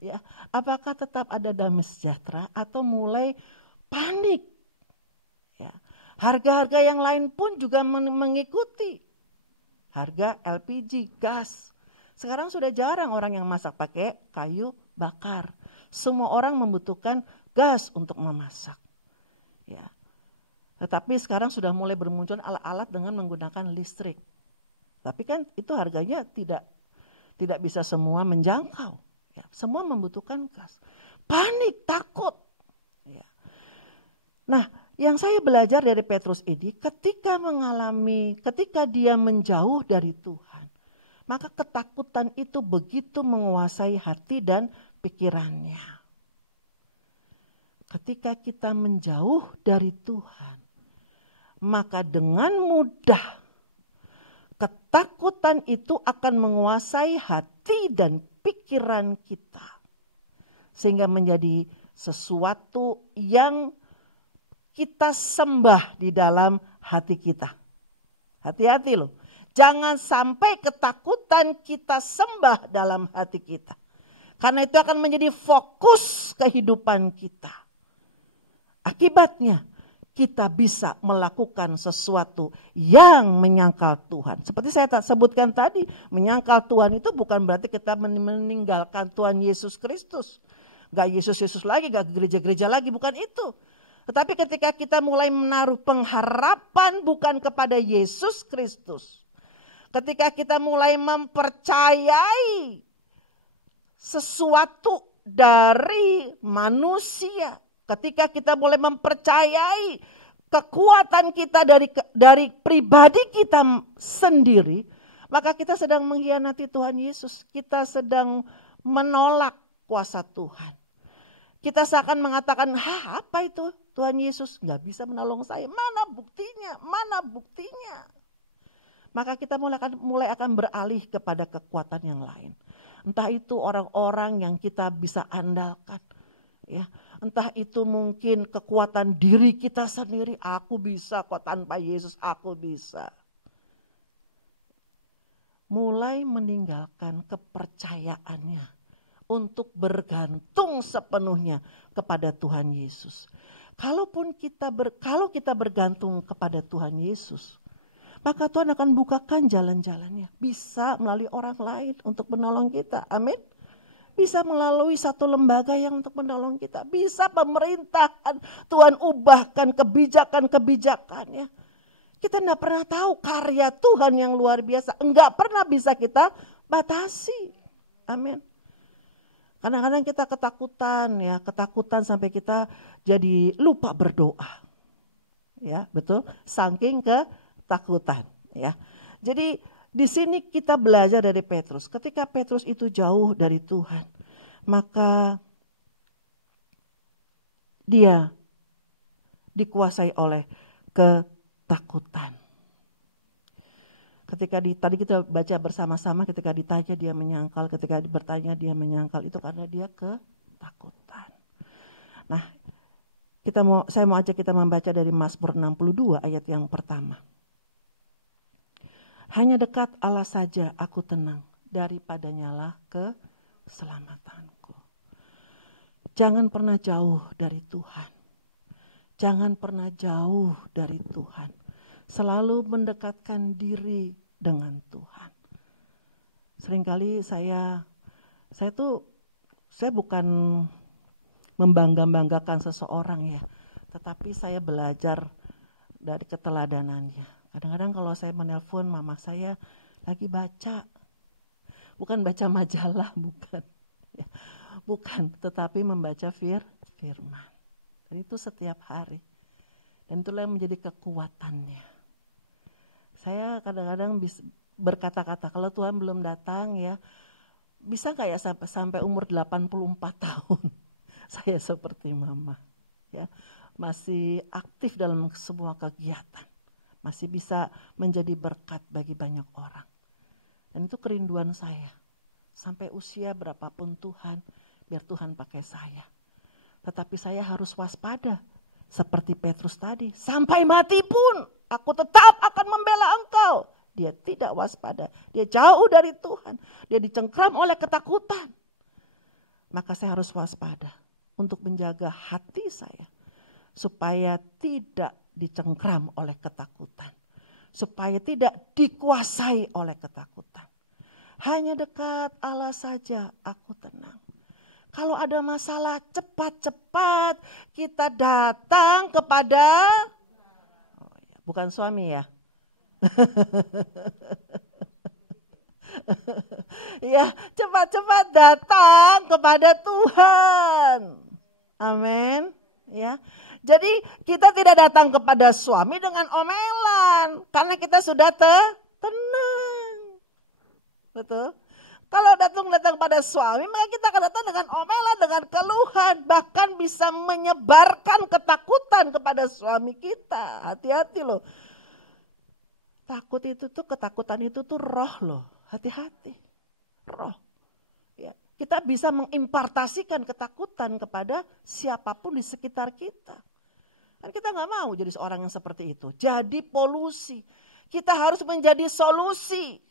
Ya, apakah tetap ada damai sejahtera atau mulai panik? Ya, harga-harga yang lain pun juga mengikuti. Harga LPG, gas. Sekarang sudah jarang orang yang masak pakai kayu bakar. Semua orang membutuhkan gas untuk memasak. Ya. Tetapi sekarang sudah mulai bermunculan alat-alat dengan menggunakan listrik. Tapi kan itu harganya tidak bisa semua menjangkau. Ya, semua membutuhkan gas. Panik, takut. Ya. Nah, yang saya belajar dari Petrus ini, ketika dia menjauh dari Tuhan, maka ketakutan itu begitu menguasai hati dan pikirannya. Ketika kita menjauh dari Tuhan, maka dengan mudah ketakutan itu akan menguasai hati dan pikiran kita. Sehingga menjadi sesuatu yang kita sembah di dalam hati kita. Hati-hati loh. Jangan sampai ketakutan kita sembah dalam hati kita. Karena itu akan menjadi fokus kehidupan kita. Akibatnya kita bisa melakukan sesuatu yang menyangkal Tuhan. Seperti saya sebutkan tadi, menyangkal Tuhan itu bukan berarti kita meninggalkan Tuhan Yesus Kristus. Gak Yesus-Yesus lagi, gak gereja-gereja lagi, bukan itu. Tetapi ketika kita mulai menaruh pengharapan bukan kepada Yesus Kristus. Ketika kita mulai mempercayai sesuatu dari manusia. Ketika kita mulai mempercayai kekuatan kita dari pribadi kita sendiri, maka kita sedang mengkhianati Tuhan Yesus. Kita sedang menolak kuasa Tuhan. Kita seakan mengatakan, apa itu Tuhan Yesus? Gak bisa menolong saya. Mana buktinya? Mana buktinya? Maka kita mulai akan beralih kepada kekuatan yang lain. Entah itu orang-orang yang kita bisa andalkan. Ya, entah itu mungkin kekuatan diri kita sendiri. Aku bisa kok tanpa Yesus, aku bisa. Mulai meninggalkan kepercayaannya untuk bergantung sepenuhnya kepada Tuhan Yesus. Kalau kita bergantung kepada Tuhan Yesus, maka Tuhan akan bukakan jalan-jalannya. Bisa melalui orang lain untuk menolong kita. Amin. Bisa melalui satu lembaga yang untuk menolong kita. Bisa pemerintahan Tuhan ubahkan kebijakan-kebijakannya. Kita tidak pernah tahu karya Tuhan yang luar biasa. Enggak pernah bisa kita batasi. Amin. Kadang-kadang kita ketakutan ya, ketakutan sampai kita jadi lupa berdoa. Ya, betul? Saking ketakutan, ya. Jadi di sini kita belajar dari Petrus. Ketika Petrus itu jauh dari Tuhan, maka dia dikuasai oleh ketakutan. Ketika tadi kita baca bersama-sama, ketika ditanya dia menyangkal, ketika bertanya dia menyangkal, itu karena dia ketakutan. Nah, saya mau ajak kita membaca dari Mazmur 62 ayat yang pertama. Hanya dekat Allah saja aku tenang, daripadanyalah keselamatanku. Jangan pernah jauh dari Tuhan. Jangan pernah jauh dari Tuhan. Selalu mendekatkan diri dengan Tuhan. Seringkali saya bukan membangga-banggakan seseorang ya, tetapi saya belajar dari keteladanannya. Kadang-kadang kalau saya menelpon mama saya lagi baca, bukan baca majalah, bukan, tetapi membaca firman. Dan itu setiap hari. Dan itulah yang menjadi kekuatannya. Saya kadang-kadang berkata-kata, kalau Tuhan belum datang ya, bisa gak ya sampai umur 84 tahun. Saya seperti mama. Ya, masih aktif dalam semua kegiatan. Masih bisa menjadi berkat bagi banyak orang. Dan itu kerinduan saya. Sampai usia berapapun Tuhan, biar Tuhan pakai saya. Tetapi saya harus waspada. Seperti Petrus tadi, sampai mati pun aku tetap akan membela engkau. Dia tidak waspada, dia jauh dari Tuhan. Dia dicengkram oleh ketakutan. Maka saya harus waspada untuk menjaga hati saya. Supaya tidak dicengkram oleh ketakutan. Supaya tidak dikuasai oleh ketakutan. Hanya dekat Allah saja aku tenang. Kalau ada masalah cepat-cepat kita datang kepada, bukan suami ya. Ya, cepat-cepat datang kepada Tuhan. Amin. Ya. Jadi kita tidak datang kepada suami dengan omelan. Karena kita sudah tenang. Betul? Kalau datang pada suami, maka kita akan datang dengan omelan, dengan keluhan. Bahkan bisa menyebarkan ketakutan kepada suami kita. Hati-hati loh. Ketakutan itu tuh roh loh. Hati-hati. Roh. Ya. Kita bisa mengimpartasikan ketakutan kepada siapapun di sekitar kita. Kan kita gak mau jadi seorang yang seperti itu. Jadi polusi. Kita harus menjadi solusi.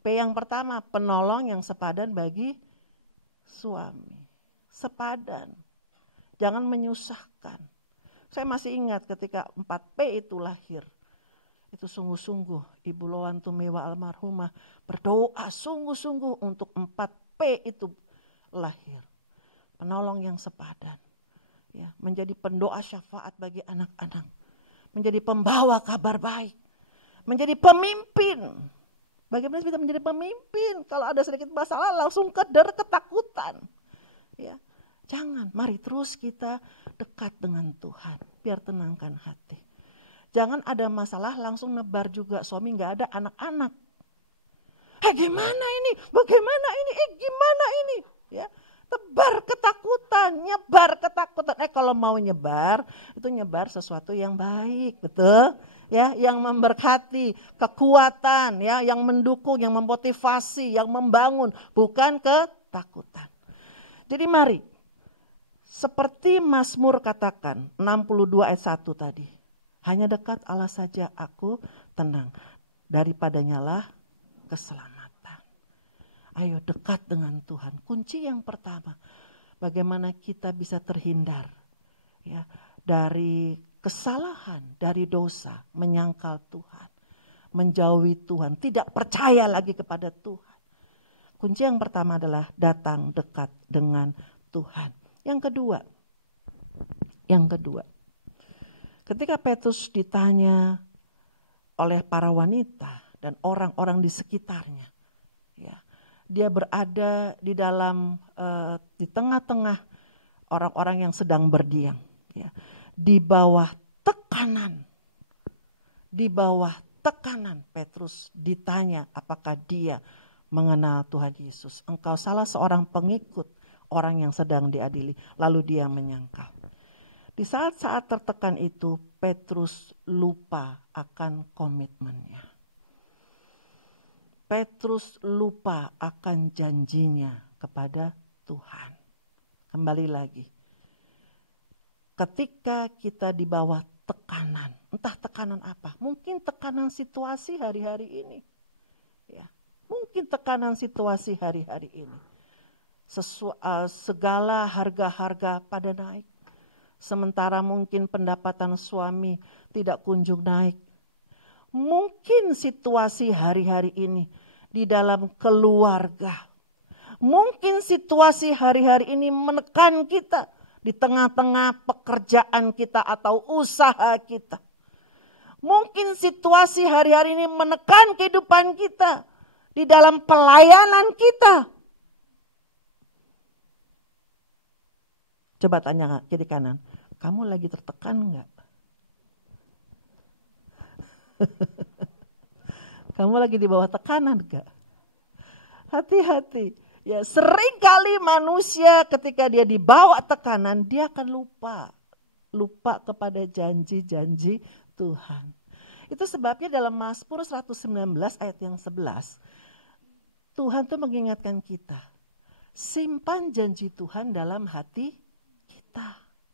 P yang pertama, penolong yang sepadan bagi suami. Sepadan. Jangan menyusahkan. Saya masih ingat ketika 4P itu lahir. Itu sungguh-sungguh Ibu Loan Tumewa almarhumah berdoa sungguh-sungguh untuk 4P itu lahir. Penolong yang sepadan. Ya, menjadi pendoa syafaat bagi anak-anak. Menjadi pembawa kabar baik. Menjadi pemimpin. Bagaimana kita menjadi pemimpin? Kalau ada sedikit masalah langsung ketakutan. Ya, jangan, mari terus kita dekat dengan Tuhan. Biar tenangkan hati. Jangan ada masalah langsung nebar juga. Suami gak ada, anak-anak. Gimana ini? Bagaimana ini? Gimana ini? Ya, tebar ketakutan, nyebar ketakutan. Kalau mau nyebar, itu nyebar sesuatu yang baik, betul? Ya, yang memberkati, kekuatan, ya, yang mendukung, yang memotivasi, yang membangun, bukan ketakutan. Jadi mari, seperti Mazmur katakan, 62 ayat 1 tadi. Hanya dekat Allah saja aku tenang. Daripadanyalah keselamatan. Ayo dekat dengan Tuhan. Kunci yang pertama, bagaimana kita bisa terhindar ya dari kesalahan, dari dosa, menyangkal Tuhan, menjauhi Tuhan, tidak percaya lagi kepada Tuhan. Kunci yang pertama adalah datang dekat dengan Tuhan. Yang kedua, ketika Petrus ditanya oleh para wanita dan orang-orang di sekitarnya, ya, dia berada di dalam di tengah-tengah orang-orang yang sedang berdiam, ya. Di bawah tekanan. Petrus ditanya apakah dia mengenal Tuhan Yesus. Engkau salah seorang pengikut orang yang sedang diadili. Lalu dia menyangkal. Di saat-saat tertekan itu, Petrus lupa akan komitmennya. Petrus lupa akan janjinya kepada Tuhan. Kembali lagi. Ketika kita di bawah tekanan, entah tekanan apa, mungkin tekanan situasi hari-hari ini. Ya, mungkin tekanan situasi hari-hari ini. Segala harga-harga pada naik. Sementara mungkin pendapatan suami tidak kunjung naik. Mungkin situasi hari-hari ini di dalam keluarga. Mungkin situasi hari-hari ini menekan kita di tengah-tengah pekerjaan kita atau usaha kita. Mungkin situasi hari-hari ini menekan kehidupan kita di dalam pelayanan kita. Coba tanya kiri kanan, kamu lagi tertekan enggak? Kamu lagi di bawah tekanan enggak? Hati-hati. Ya, seringkali manusia ketika dia di bawah tekanan, dia akan lupa kepada janji-janji Tuhan. Itu sebabnya dalam Mazmur 119 ayat yang 11, Tuhan tuh mengingatkan kita, simpan janji Tuhan dalam hati kita,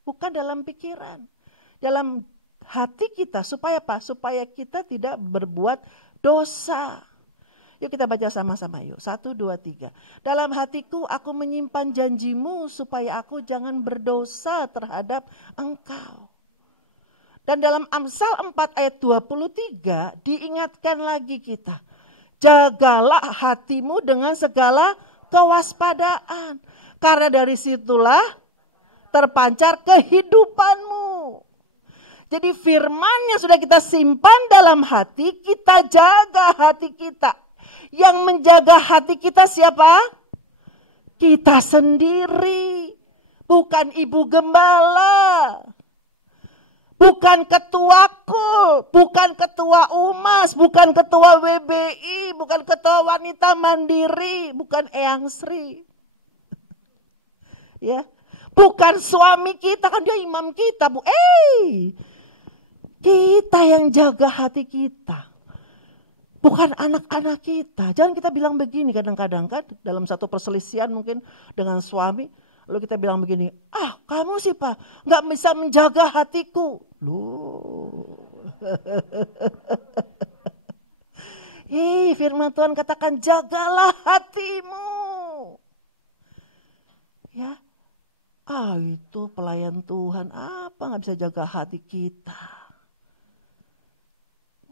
bukan dalam pikiran. Dalam hati kita, supaya apa? Supaya kita tidak berbuat dosa. Yuk kita baca sama-sama yuk. 1, 2, 3. Dalam hatiku aku menyimpan janjimu supaya aku jangan berdosa terhadap engkau. Dan dalam Amsal 4 ayat 23 diingatkan lagi kita. Jagalah hatimu dengan segala kewaspadaan. Karena dari situlah terpancar kehidupanmu. Jadi firman yang sudah kita simpan dalam hati, kita jaga hati kita. Yang menjaga hati kita siapa? Kita sendiri. Bukan ibu gembala. Bukan ketuaku. Bukan ketua UMAS. Bukan ketua WBI. Bukan ketua wanita mandiri. Bukan Eyang Sri. Ya. Bukan suami kita. Kan dia imam kita. Kita yang jaga hati kita. Bukan anak-anak kita. Jangan kita bilang begini kadang-kadang kan. Dalam satu perselisihan mungkin dengan suami. Lalu kita bilang begini. Kamu sih Pak. Gak bisa menjaga hatiku. Loh. Firman Tuhan katakan jagalah hatimu. Ya. Itu pelayan Tuhan. Apa gak bisa jaga hati kita.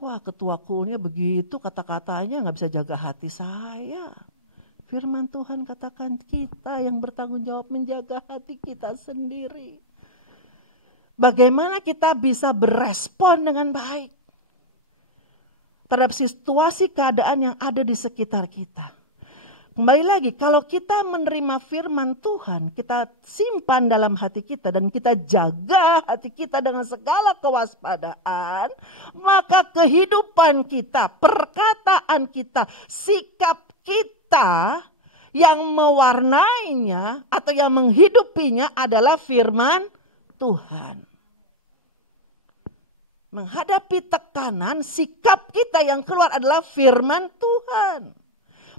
Wah, ketua kulnya begitu kata-katanya gak bisa jaga hati saya. Firman Tuhan katakan kita yang bertanggung jawab menjaga hati kita sendiri. Bagaimana kita bisa berespon dengan baik terhadap situasi keadaan yang ada di sekitar kita. Kembali lagi, kalau kita menerima firman Tuhan, kita simpan dalam hati kita dan kita jaga hati kita dengan segala kewaspadaan, maka kehidupan kita, perkataan kita, sikap kita yang mewarnainya atau yang menghidupinya adalah firman Tuhan. Menghadapi tekanan, sikap kita yang keluar adalah firman Tuhan.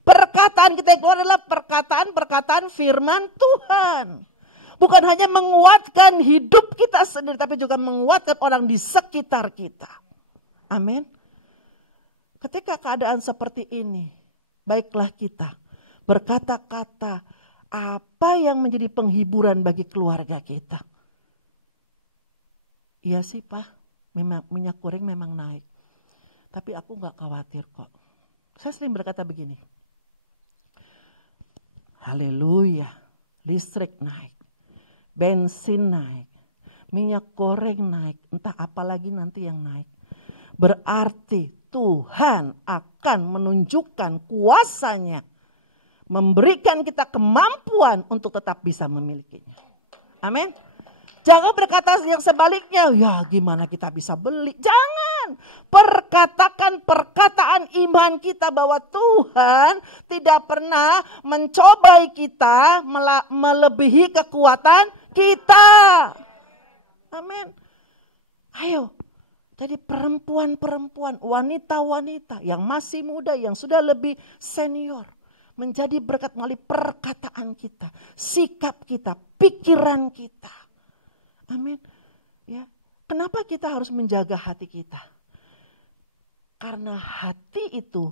Perkataan kita yang keluar adalah perkataan firman Tuhan. Bukan hanya menguatkan hidup kita sendiri, tapi juga menguatkan orang di sekitar kita. Amin. Ketika keadaan seperti ini, baiklah kita berkata-kata apa yang menjadi penghiburan bagi keluarga kita. Iya sih Pak, memang minyak goreng memang naik. Tapi aku gak khawatir kok. Saya sering berkata begini. Haleluya, listrik naik, bensin naik, minyak goreng naik, entah apa lagi nanti yang naik. Berarti Tuhan akan menunjukkan kuasanya memberikan kita kemampuan untuk tetap bisa memilikinya. Amin. Jangan berkata yang sebaliknya, ya gimana kita bisa beli. Jangan. Perkatakan perkataan iman kita bahwa Tuhan tidak pernah mencobai kita melebihi kekuatan kita. Amin. Ayo. Jadi perempuan-perempuan, wanita-wanita yang masih muda, yang sudah lebih senior. Menjadi berkat melalui perkataan kita, sikap kita, pikiran kita. Amin. Ya. Kenapa kita harus menjaga hati kita? Karena hati itu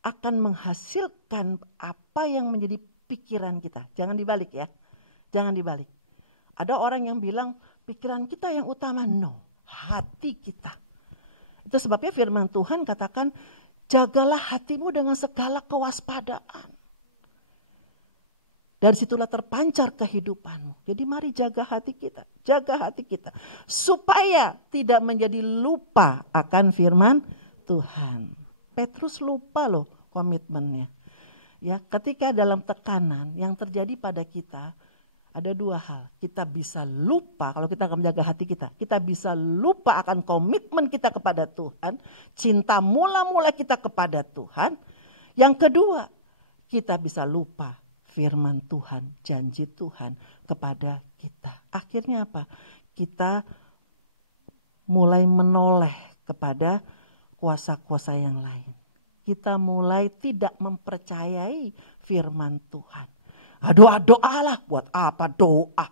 akan menghasilkan apa yang menjadi pikiran kita. Jangan dibalik ya. Jangan dibalik. Ada orang yang bilang pikiran kita yang utama. No, hati kita. Itu sebabnya firman Tuhan katakan, jagalah hatimu dengan segala kewaspadaan. Dari situlah terpancar kehidupanmu. Jadi mari jaga hati kita. Jaga hati kita. Supaya tidak menjadi lupa akan firman Tuhan. Petrus lupa loh komitmennya. Ya, ketika dalam tekanan yang terjadi pada kita, ada dua hal. Kita bisa lupa kalau kita akan menjaga hati kita. Kita bisa lupa akan komitmen kita kepada Tuhan. Cinta mula-mula kita kepada Tuhan. Yang kedua, kita bisa lupa firman Tuhan, janji Tuhan kepada kita. Akhirnya apa? Kita mulai menoleh kepada kuasa-kuasa yang lain. Kita mulai tidak mempercayai firman Tuhan. Doa-doa lah, buat apa doa?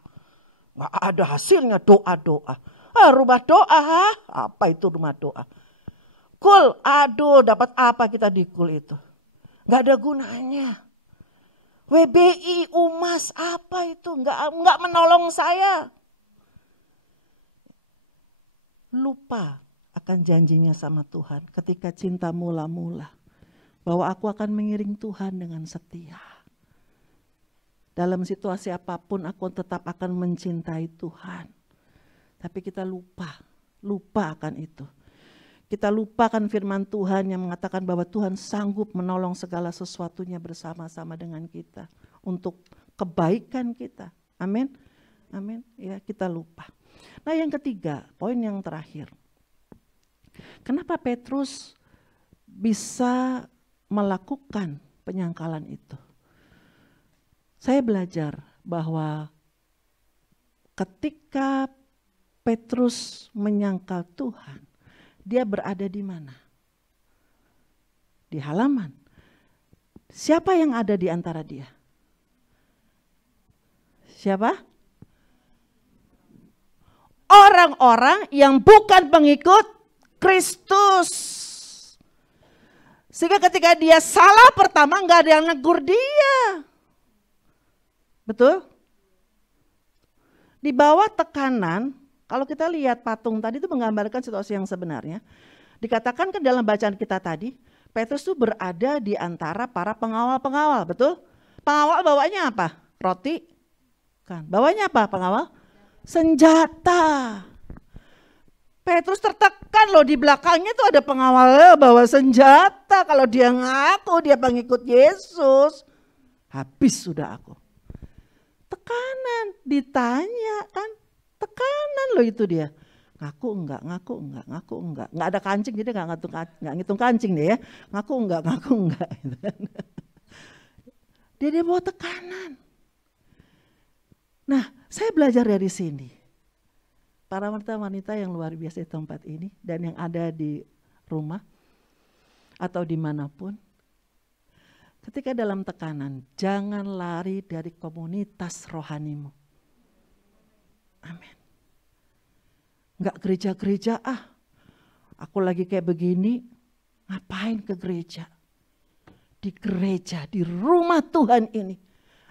Gak ada hasilnya doa-doa. Rumah doa, apa itu rumah doa? Kul, aduh dapat apa kita di kul itu? Gak ada gunanya. WBI, UMAS, apa itu? Enggak menolong saya. Lupa akan janjinya sama Tuhan ketika cinta mula-mula. Bahwa aku akan mengiring Tuhan dengan setia. Dalam situasi apapun aku tetap akan mencintai Tuhan. Tapi kita lupa akan itu. Kita lupakan firman Tuhan yang mengatakan bahwa Tuhan sanggup menolong segala sesuatunya bersama-sama dengan kita. Untuk kebaikan kita. Amin. Amin. Ya, kita lupa. Nah yang ketiga, poin yang terakhir. Kenapa Petrus bisa melakukan penyangkalan itu? Saya belajar bahwa ketika Petrus menyangkal Tuhan, dia berada di mana? Di halaman. Siapa yang ada di antara dia? Siapa? Orang-orang yang bukan pengikut Kristus. Sehingga ketika dia salah pertama gak ada yang negur dia. Betul? Di bawah tekanan, kalau kita lihat patung tadi itu menggambarkan situasi yang sebenarnya. Dikatakan kan dalam bacaan kita tadi, Petrus itu berada di antara para pengawal-pengawal, betul? Pengawal bawanya apa? Roti? Kan. Bawanya apa pengawal? Senjata. Petrus tertekan loh, di belakangnya tuh ada pengawalnya bawa senjata. Kalau dia ngaku dia pengikut Yesus, habis sudah aku. Tekanan, ditanya kan. Tekanan loh itu dia. Ngaku enggak. Enggak ada kancing, jadi enggak ngitung kancing dia ya. Ngaku enggak. Dia bawa tekanan. Nah, saya belajar dari sini. Para wanita-wanita yang luar biasa di tempat ini dan yang ada di rumah atau dimanapun. Ketika dalam tekanan, jangan lari dari komunitas rohanimu. Amin. Enggak gereja-gereja, aku lagi kayak begini, ngapain ke gereja? Di gereja, di rumah Tuhan ini,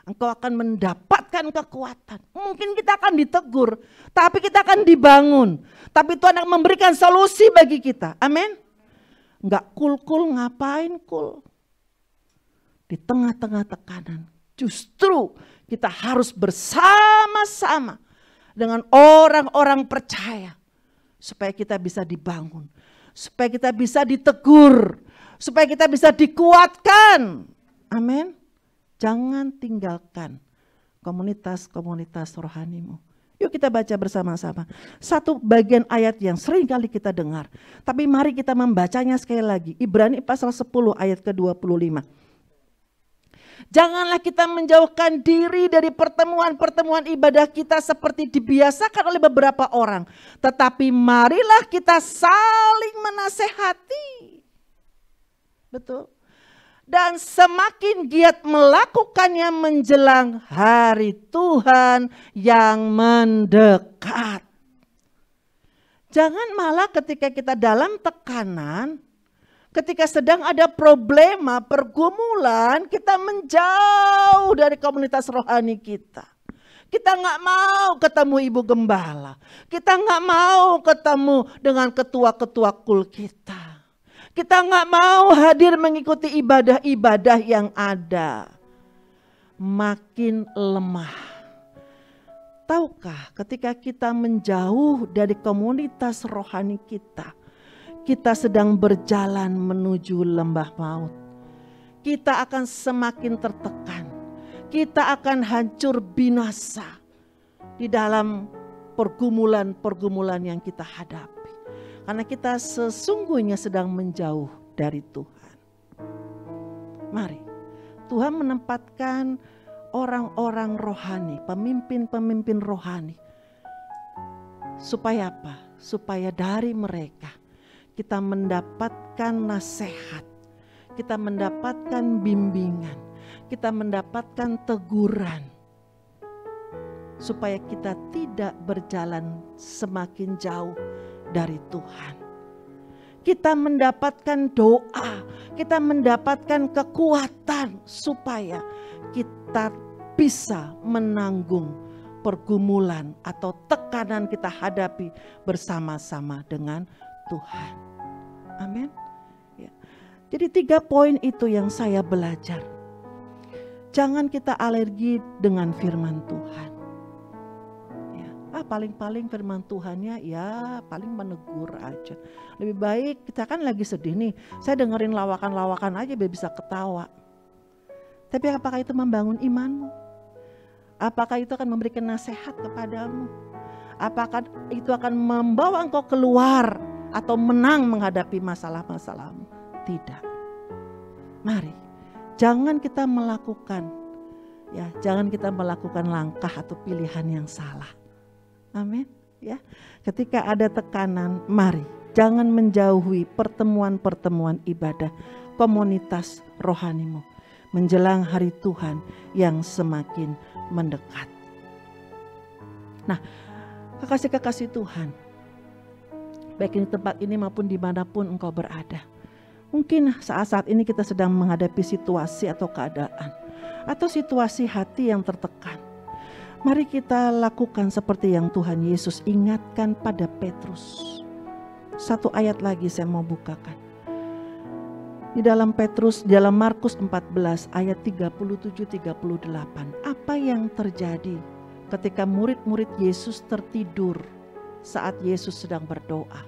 engkau akan mendapatkan kekuatan. Mungkin kita akan ditegur, tapi kita akan dibangun. Tapi Tuhan akan memberikan solusi bagi kita. Amin. Enggak kul-kul, ngapain kul? Di tengah-tengah tekanan, justru kita harus bersama-sama dengan orang-orang percaya. Supaya kita bisa dibangun. Supaya kita bisa ditegur. Supaya kita bisa dikuatkan. Amin. Jangan tinggalkan komunitas-komunitas rohanimu. Yuk kita baca bersama-sama. Satu bagian ayat yang sering kali kita dengar. Tapi mari kita membacanya sekali lagi. Ibrani pasal 10 ayat ke-25. Janganlah kita menjauhkan diri dari pertemuan-pertemuan ibadah kita seperti dibiasakan oleh beberapa orang. Tetapi marilah kita saling menasehati. Betul. Dan semakin giat melakukannya menjelang hari Tuhan yang mendekat. Jangan malah ketika kita dalam tekanan, ketika sedang ada problema, pergumulan, kita menjauh dari komunitas rohani kita. Kita nggak mau ketemu ibu gembala. Kita nggak mau ketemu dengan ketua-ketua kul kita. Kita nggak mau hadir mengikuti ibadah-ibadah yang ada. Makin lemah. Tahukah ketika kita menjauh dari komunitas rohani kita, kita sedang berjalan menuju lembah maut. Kita akan semakin tertekan. Kita akan hancur binasa di dalam pergumulan-pergumulan yang kita hadapi. Karena kita sesungguhnya sedang menjauh dari Tuhan. Mari, Tuhan menempatkan orang-orang rohani, pemimpin-pemimpin rohani. Supaya apa? Supaya dari mereka kita mendapatkan nasihat, kita mendapatkan bimbingan, kita mendapatkan teguran. Supaya kita tidak berjalan semakin jauh dari Tuhan. Kita mendapatkan doa, kita mendapatkan kekuatan supaya kita bisa menanggung pergumulan atau tekanan kita hadapi bersama-sama dengan Tuhan. Amin. Ya. Jadi 3 poin itu yang saya belajar. Jangan kita alergi dengan firman Tuhan. Paling-paling firman Tuhannya ya paling menegur aja. Lebih baik kita kan lagi sedih nih. Saya dengerin lawakan-lawakan aja biar bisa ketawa. Tapi apakah itu membangun imanmu? Apakah itu akan memberikan nasihat kepadamu? Apakah itu akan membawa engkau keluar atau menang menghadapi masalah-masalahmu? Tidak. Mari, jangan kita melakukan langkah atau pilihan yang salah. Amin. Ya, ketika ada tekanan, mari jangan menjauhi pertemuan-pertemuan ibadah komunitas rohanimu menjelang hari Tuhan yang semakin mendekat. Nah, kekasih-kekasih Tuhan, baik di tempat ini maupun dimanapun engkau berada, mungkin saat-saat ini kita sedang menghadapi situasi atau keadaan atau situasi hati yang tertekan. Mari kita lakukan seperti yang Tuhan Yesus ingatkan pada Petrus. 1 ayat lagi saya mau bukakan. Di dalam Markus 14 ayat 37-38. Apa yang terjadi ketika murid-murid Yesus tertidur saat Yesus sedang berdoa.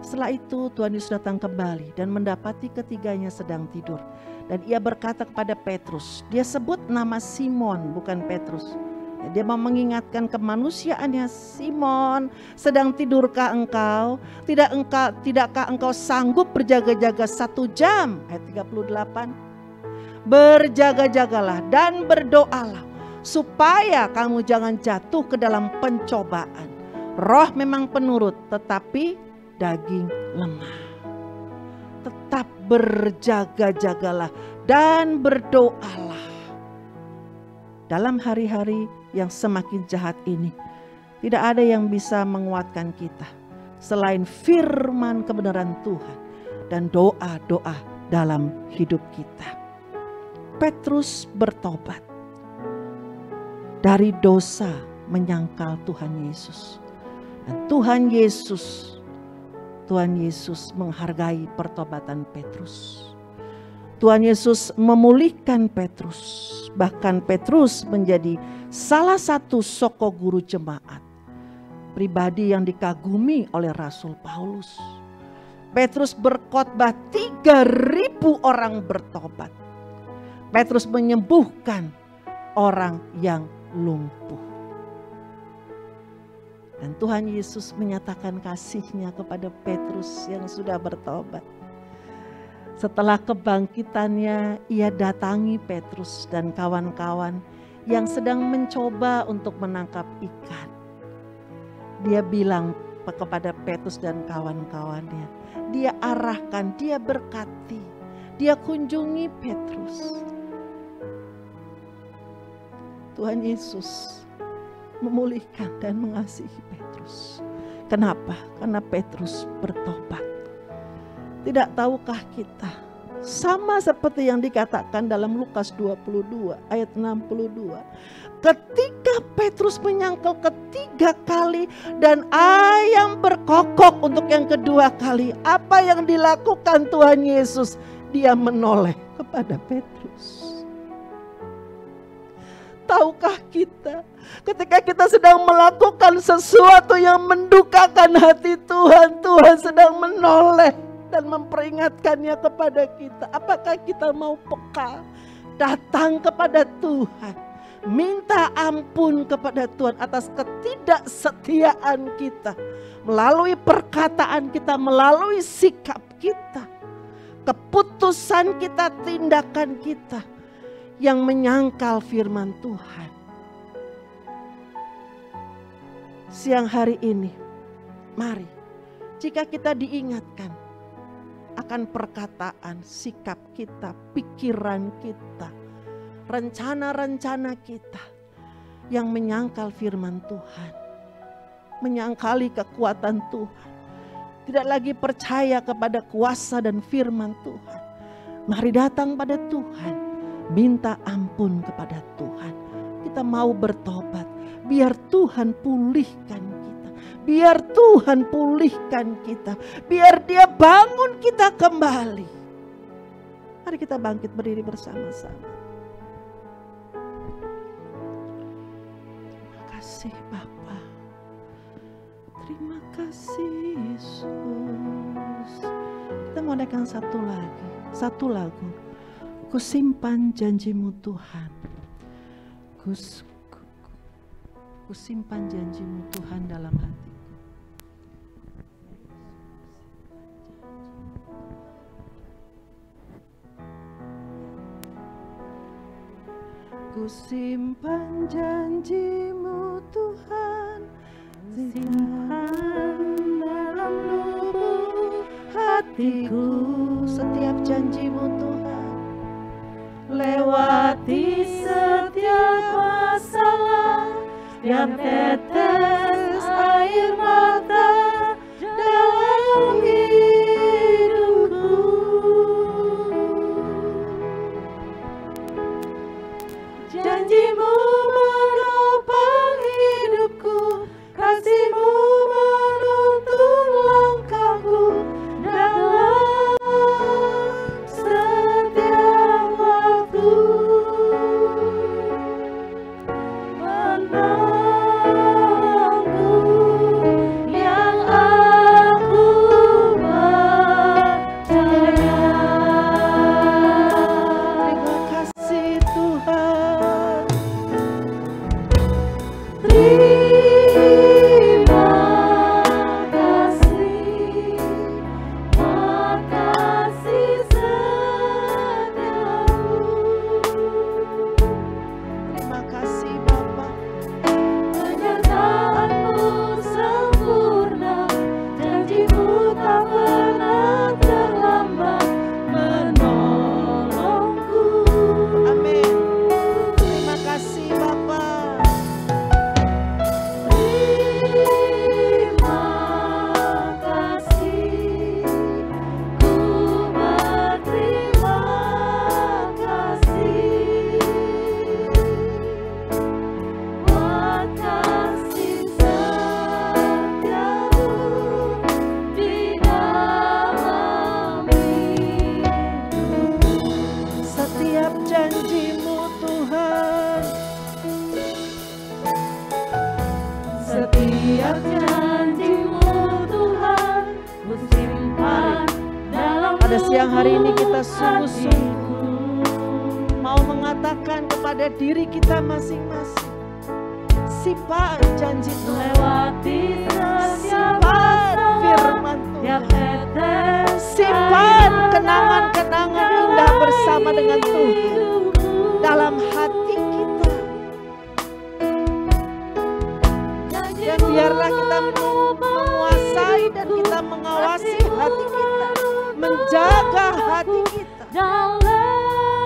Setelah itu Tuhan Yesus datang kembali dan mendapati ketiganya sedang tidur. Dan ia berkata kepada Petrus, dia sebut nama Simon bukan Petrus. Dia mau mengingatkan kemanusiaannya, Simon, sedang tidurkah engkau? Tidakkah engkau sanggup berjaga-jaga 1 jam? Ayat 38. Berjaga-jagalah dan berdoalah supaya kamu jangan jatuh ke dalam pencobaan. Roh memang penurut, tetapi daging lemah. Tetap berjaga-jagalah dan berdoalah. Dalam hari-hari yang semakin jahat ini, tidak ada yang bisa menguatkan kita selain firman kebenaran Tuhan dan doa-doa dalam hidup kita. Petrus bertobat dari dosa menyangkal Tuhan Yesus. Dan Tuhan Yesus menghargai pertobatan Petrus. Tuhan Yesus memulihkan Petrus. Bahkan Petrus menjadi salah satu soko guru jemaat. Pribadi yang dikagumi oleh Rasul Paulus. Petrus berkhotbah 3.000 orang bertobat. Petrus menyembuhkan orang yang lumpuh. Dan Tuhan Yesus menyatakan kasih-Nya kepada Petrus yang sudah bertobat. Setelah kebangkitannya, ia datangi Petrus dan kawan-kawan yang sedang mencoba untuk menangkap ikan. Dia bilang kepada Petrus dan kawan-kawannya, dia arahkan, dia berkati, dia kunjungi Petrus. Tuhan Yesus memulihkan dan mengasihi Petrus. Kenapa? Karena Petrus bertobat. Tidak tahukah kita, sama seperti yang dikatakan dalam Lukas 22 ayat 62. Ketika Petrus menyangkal ketiga kali dan ayam berkokok untuk yang kedua kali, apa yang dilakukan Tuhan Yesus? Dia menoleh kepada Petrus. Tahukah kita, ketika kita sedang melakukan sesuatu yang mendukakan hati Tuhan, Tuhan sedang menoleh dan memperingatkannya kepada kita. Apakah kita mau peka, datang kepada Tuhan, minta ampun kepada Tuhan atas ketidaksetiaan kita, melalui perkataan kita, melalui sikap kita, keputusan kita, tindakan kita yang menyangkal firman Tuhan. Siang hari ini, mari jika kita diingatkan akan perkataan, sikap kita, pikiran kita, rencana-rencana kita yang menyangkal firman Tuhan, menyangkali kekuatan Tuhan, tidak lagi percaya kepada kuasa dan firman Tuhan. Mari datang pada Tuhan, minta ampun kepada Tuhan. Kita mau bertobat, biar Tuhan pulihkan kita, biar Tuhan pulihkan kita, biar Dia bangun kita kembali. Mari kita bangkit berdiri bersama-sama. Terima kasih Bapa, terima kasih Yesus. Kita mau naikkan satu lagu. Ku simpan janji-Mu Tuhan. Ku simpan janji-Mu Tuhan dalam hatiku. Ku simpan janji-Mu Tuhan, simpan dalam lubuk hatiku. Setiap janji-Mu Tuhan, lewati setiap masalah, setiap tetes air mata dalam hidupku. Janji-Mu menopang hidupku, kasih-Mu menuntun langkahku dalam setiap waktu. Menangku yang aku percaya. Terima kasih Tuhan. Terima kasih, makasih setiamu. Terima kasih Bapa. Penyertaan-Mu sempurna, janji-Mu tak pernah terlambat menolongku. Amin. Terima kasih Bapa. Terima kasih, ku berterima kasih buat kasih setiamu di dalam hidupku. Setiap janji-Mu Tuhan, setiap janji-Mu Tuhan, ku simpan dalam. Pada siang hari ini kita sungguh-sungguh mau kepada diri kita masing-masing. Simpan janji Tuhan, Lewati setiap simpan firman tiap Tuhan, tetes simpan kenangan-kenangan indah bersama dengan Tuhan dalam hati kita. Dan biarlah kita menguasai dan kita mengawasi hati kita, menjaga hati kita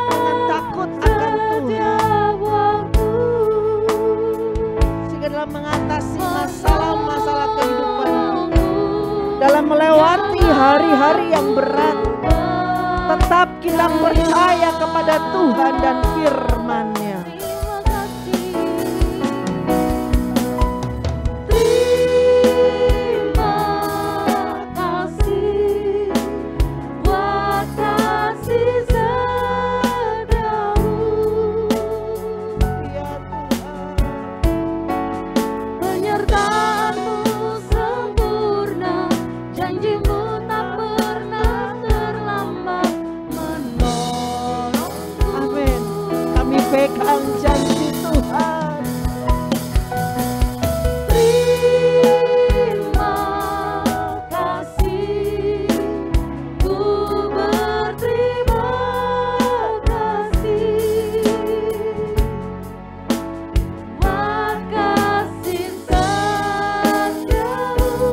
dengan takut akan Tuhan, sehingga dalam mengatasi masalah-masalah kehidupan, dalam melewati hari-hari yang berat, tetap kita percaya kepada Tuhan dan firman-Nya. Pegang janji Tuhan. Terima kasih, ku berterima kasih buat kasih setiamu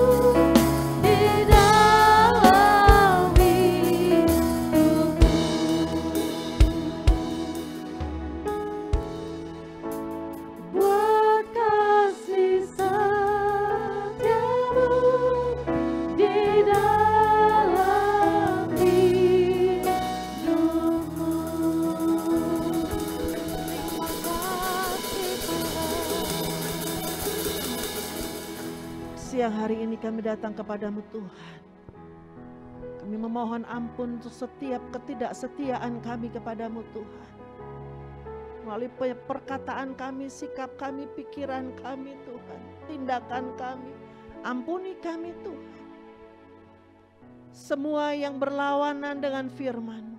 di dalam hidupku. Buat kasih setiamu di dalam hidupku. Siang hari ini kami datang kepadamu Tuhan. Kami memohon ampun untuk setiap ketidaksetiaan kami kepadamu Tuhan. Melalui perkataan kami, sikap kami, pikiran kami Tuhan, tindakan kami, ampuni kami Tuhan. Semua yang berlawanan dengan firman-Mu.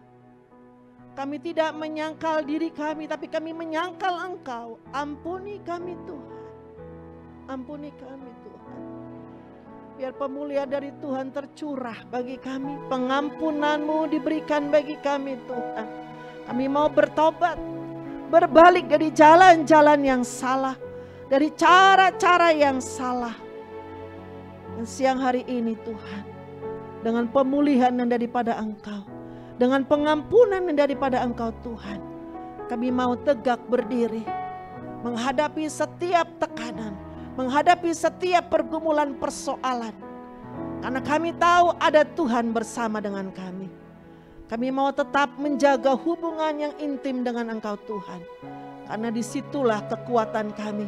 Kami tidak menyangkal diri kami, tapi kami menyangkal Engkau. Ampuni kami Tuhan. Ampuni kami Tuhan. Biar pemulihan dari Tuhan tercurah bagi kami. Pengampunan-Mu diberikan bagi kami Tuhan. Kami mau bertobat. Berbalik dari jalan-jalan yang salah. Dari cara-cara yang salah. Dan siang hari ini Tuhan. Dengan pemulihan yang daripada Engkau. Dengan pengampunan yang daripada Engkau Tuhan. Kami mau tegak berdiri. Menghadapi setiap tekanan. Menghadapi setiap pergumulan persoalan. Karena kami tahu ada Tuhan bersama dengan kami. Kami mau tetap menjaga hubungan yang intim dengan Engkau Tuhan. Karena disitulah kekuatan kami.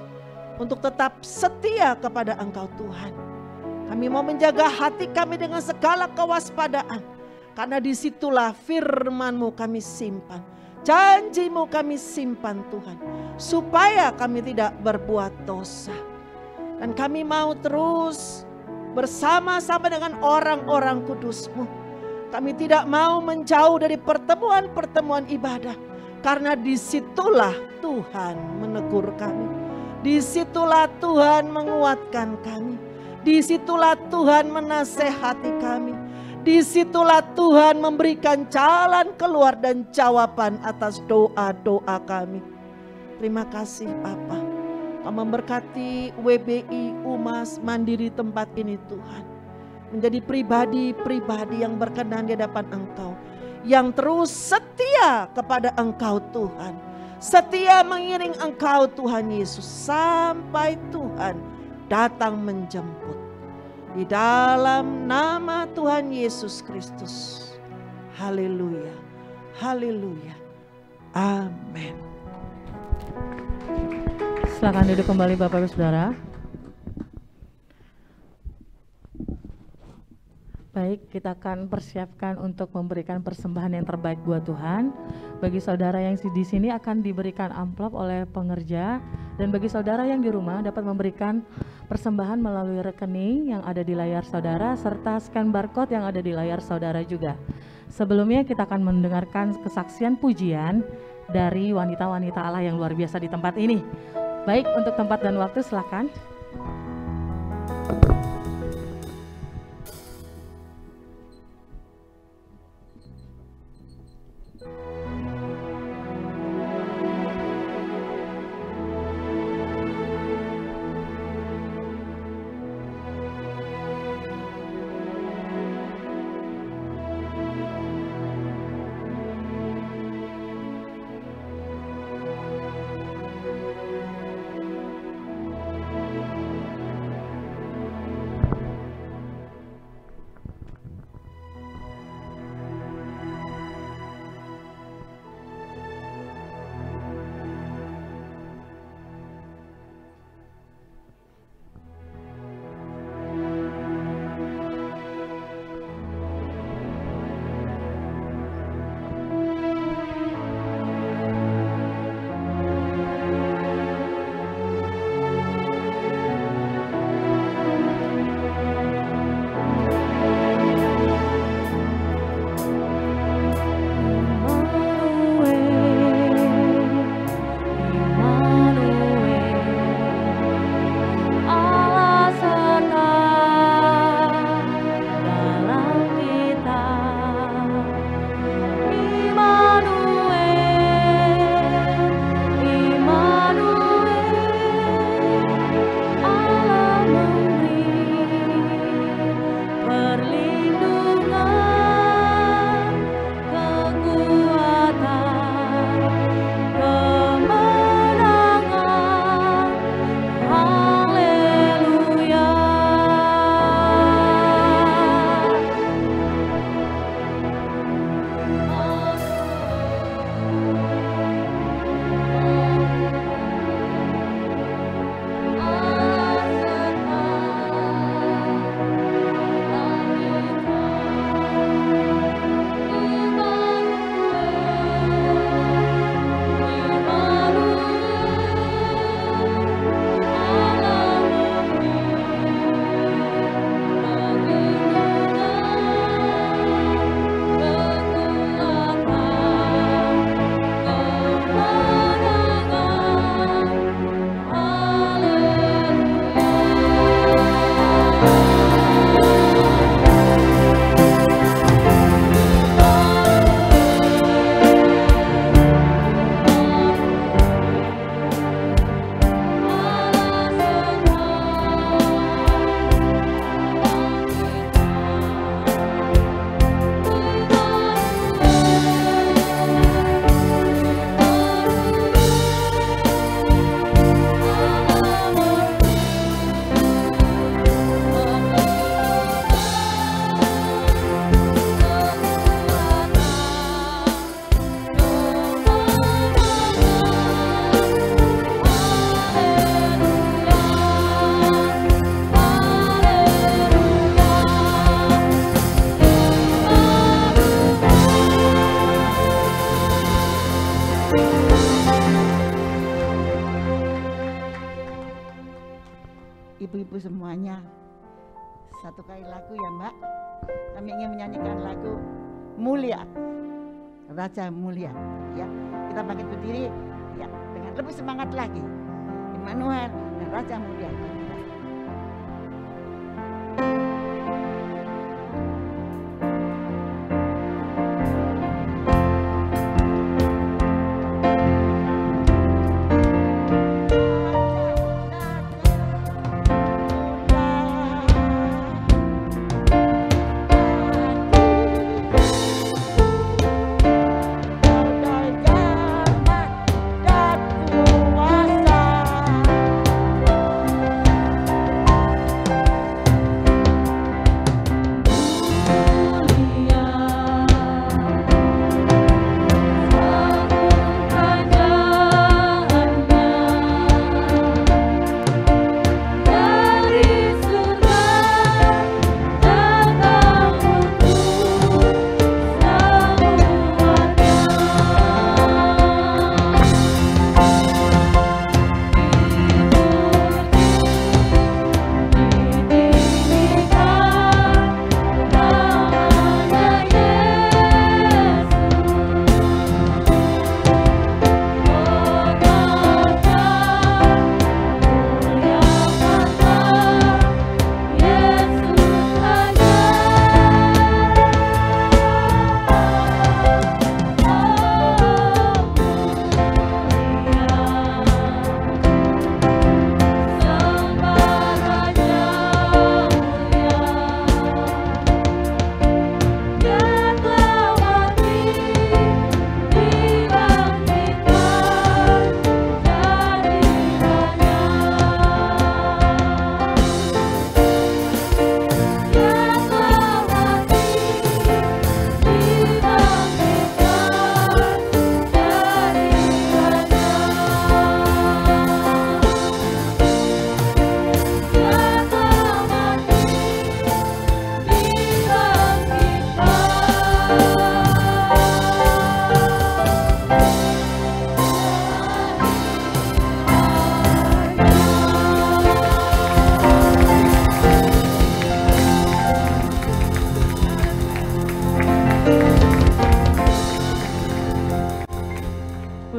Untuk tetap setia kepada Engkau Tuhan. Kami mau menjaga hati kami dengan segala kewaspadaan. Karena disitulah firman-Mu kami simpan. Janji-Mu kami simpan Tuhan. Supaya kami tidak berbuat dosa. Dan kami mau terus bersama-sama dengan orang-orang kudus-Mu. Kami tidak mau menjauh dari pertemuan-pertemuan ibadah. Karena disitulah Tuhan menegur kami. Disitulah Tuhan menguatkan kami. Disitulah Tuhan menasehati kami. Disitulah Tuhan memberikan jalan keluar dan jawaban atas doa-doa kami. Terima kasih Bapa. Kau memberkati WBI Umas Mandiri tempat ini Tuhan. Menjadi pribadi-pribadi yang berkenan di hadapan Engkau. Yang terus setia kepada Engkau Tuhan. Setia mengiring Engkau Tuhan Yesus. Sampai Tuhan datang menjemput. Di dalam nama Tuhan Yesus Kristus. Haleluya. Haleluya. Amin. Silakan duduk kembali Bapak Ibu Saudara. Baik, kita akan persiapkan untuk memberikan persembahan yang terbaik buat Tuhan. Bagi saudara yang di sini akan diberikan amplop oleh pengerja, dan bagi saudara yang di rumah dapat memberikan persembahan melalui rekening yang ada di layar saudara serta scan barcode yang ada di layar saudara juga. Sebelumnya kita akan mendengarkan kesaksian pujian dari wanita-wanita Allah yang luar biasa di tempat ini. Baik, untuk tempat dan waktu silakan. Ibu-ibu semuanya, satu kali lagu ya Mbak. Kami ingin menyanyikan lagu Mulia, Raja Mulia. Ya, kita bangkit berdiri ya dengan lebih semangat lagi. Immanuel dan Raja Mulia. Kuasa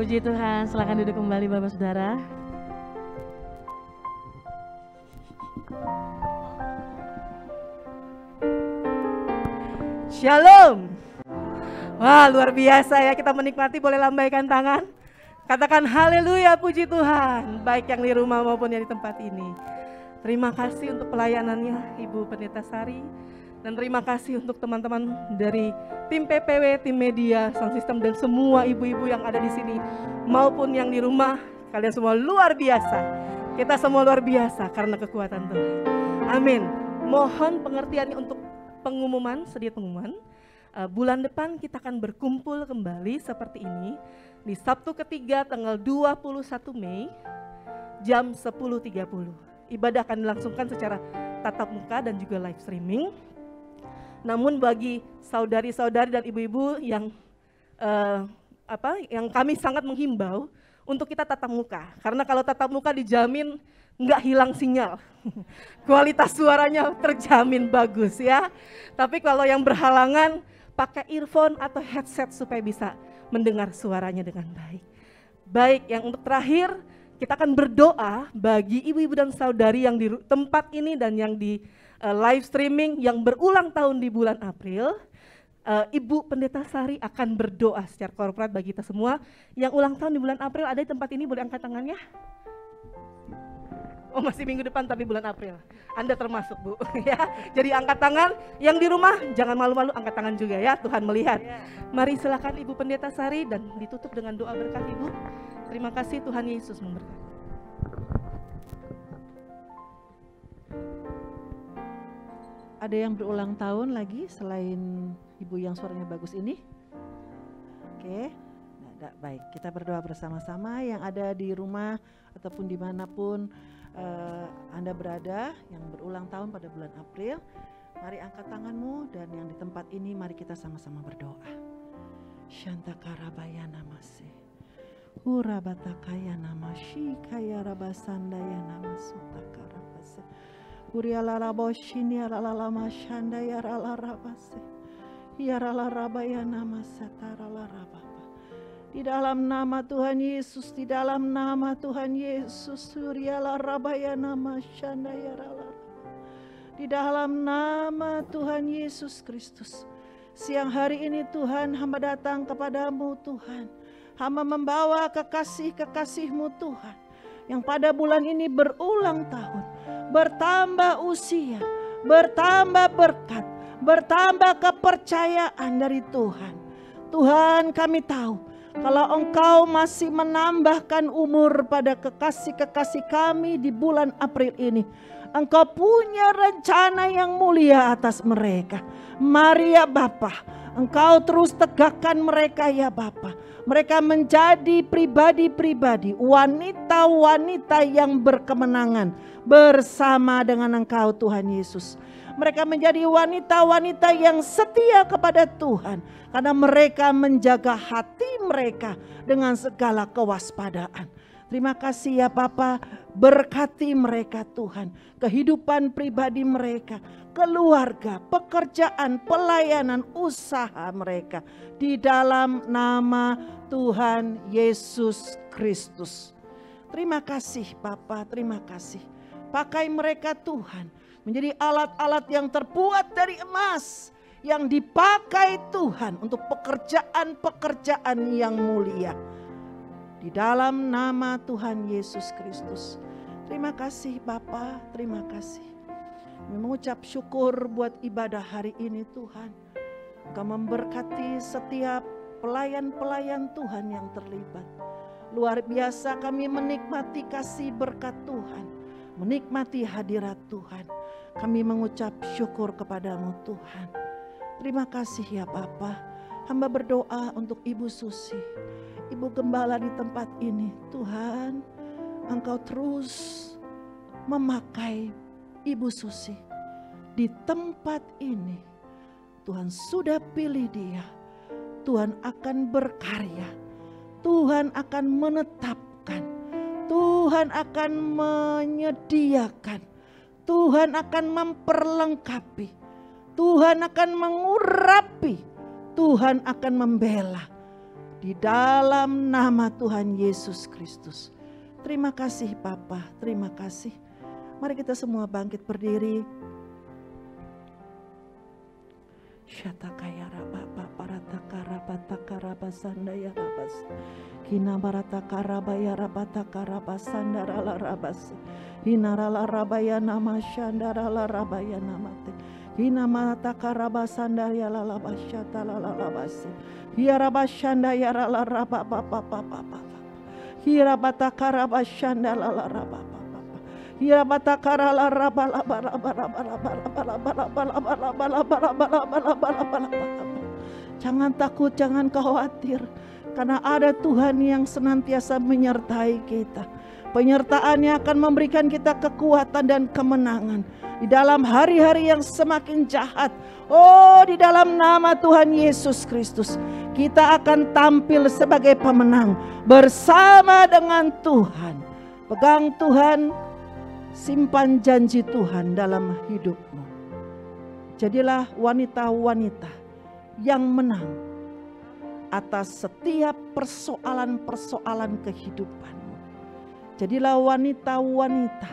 Puji Tuhan, silakan duduk kembali Bapak Saudara. Shalom. Wah, luar biasa ya, kita menikmati, boleh lambaikan tangan. Katakan haleluya, puji Tuhan, baik yang di rumah maupun yang di tempat ini. Terima kasih untuk pelayanannya Ibu Pendeta Sari, dan terima kasih untuk teman-teman dari tim PPW, tim media, sound system, dan semua ibu-ibu yang ada di sini maupun yang di rumah. Kalian semua luar biasa. Kita semua luar biasa karena kekuatan Tuhan. Amin. Mohon pengertiannya untuk pengumuman, sedikit pengumuman. Bulan depan kita akan berkumpul kembali seperti ini di Sabtu ketiga tanggal 21 Mei jam 10.30. Ibadah akan dilangsungkan secara tatap muka dan juga live streaming. Namun bagi saudari-saudari dan ibu-ibu yang yang kami sangat menghimbau untuk kita tatap muka, karena kalau tatap muka dijamin nggak hilang sinyal, kualitas suaranya terjamin bagus ya. Tapi kalau yang berhalangan pakai earphone atau headset supaya bisa mendengar suaranya dengan baik. Baik, yang untuk terakhir kita akan berdoa bagi ibu-ibu dan saudari yang di tempat ini dan yang di live streaming yang berulang tahun di bulan April. Ibu Pendeta Sari akan berdoa secara korporat bagi kita semua yang ulang tahun di bulan April. Ada di tempat ini, boleh angkat tangannya? Oh, masih minggu depan tapi bulan April. Anda termasuk, Bu. Ya. Jadi angkat tangan, yang di rumah jangan malu-malu, angkat tangan juga ya, Tuhan melihat. Mari silakan Ibu Pendeta Sari dan ditutup dengan doa berkat Ibu. Terima kasih, Tuhan Yesus memberkati. Ada yang berulang tahun lagi selain ibu yang suaranya bagus ini? Oke, baik. Kita berdoa bersama-sama yang ada di rumah ataupun dimanapun Anda berada yang berulang tahun pada bulan April. Mari angkat tanganmu, dan yang di tempat ini mari kita sama-sama berdoa. Shantakarabaya namase, Urabatakaya namashi kaya rabasandaya namasutakarabase, Urialaraboshini alalama shandaya ralarabase, Yaralarabaya namasataralarababa. Di dalam nama Tuhan Yesus, di dalam nama Tuhan Yesus, Urialarabaya namashandaya ralarababa. Di dalam nama Tuhan Yesus Kristus, siang hari ini Tuhan, hamba datang kepadamu Tuhan. Hamba membawa kekasih-kekasih-Mu Tuhan, yang pada bulan ini berulang tahun, bertambah usia, bertambah berkat, bertambah kepercayaan dari Tuhan. Tuhan, kami tahu kalau Engkau masih menambahkan umur pada kekasih-kekasih kami di bulan April ini, Engkau punya rencana yang mulia atas mereka. Mari ya Bapa, Engkau terus tegakkan mereka ya Bapa. Mereka menjadi pribadi-pribadi, wanita-wanita yang berkemenangan bersama dengan Engkau Tuhan Yesus. Mereka menjadi wanita-wanita yang setia kepada Tuhan, karena mereka menjaga hati mereka dengan segala kewaspadaan. Terima kasih ya Bapa, berkati mereka Tuhan, kehidupan pribadi mereka, keluarga, pekerjaan, pelayanan, usaha mereka. Di dalam nama Tuhan Yesus Kristus. Terima kasih Bapa, terima kasih. Pakai mereka Tuhan, menjadi alat-alat yang terbuat dari emas, yang dipakai Tuhan untuk pekerjaan-pekerjaan yang mulia. Di dalam nama Tuhan Yesus Kristus. Terima kasih Bapa, terima kasih. Mengucap syukur buat ibadah hari ini Tuhan. Engkau memberkati setiap pelayan-pelayan Tuhan yang terlibat. Luar biasa kami menikmati kasih berkat Tuhan, menikmati hadirat Tuhan. Kami mengucap syukur kepadamu Tuhan. Terima kasih ya Bapa. Hamba berdoa untuk Ibu Susi, Ibu Gembala di tempat ini. Tuhan, Engkau terus memakai Ibu Susi di tempat ini. Tuhan sudah pilih dia. Tuhan akan berkarya. Tuhan akan menetapkan. Tuhan akan menyediakan. Tuhan akan memperlengkapi. Tuhan akan mengurapi. Tuhan akan membela. Di dalam nama Tuhan Yesus Kristus. Terima kasih Bapa, terima kasih. Mari kita semua bangkit berdiri. Syatakaya raba parata karaba takaraba sandaya rabas. Kina barata karabaya rabata karaba sandara la rabas. Hinarala rabaya nama shandara la rabaya namate. Hina mata karaba sandaya la labasyata la labas. Hiaraba shandaya la raba papa papa. Hirabata karaba shandala la raba. Jangan takut, jangan khawatir, karena ada Tuhan yang senantiasa menyertai kita. Penyertaannya akan memberikan kita kekuatan dan kemenangan di dalam hari-hari yang semakin jahat. Oh, di dalam nama Tuhan Yesus Kristus, kita akan tampil sebagai pemenang bersama dengan Tuhan. Pegang Tuhan, simpan janji Tuhan dalam hidupmu. Jadilah wanita-wanita yang menang atas setiap persoalan-persoalan kehidupanmu. Jadilah wanita-wanita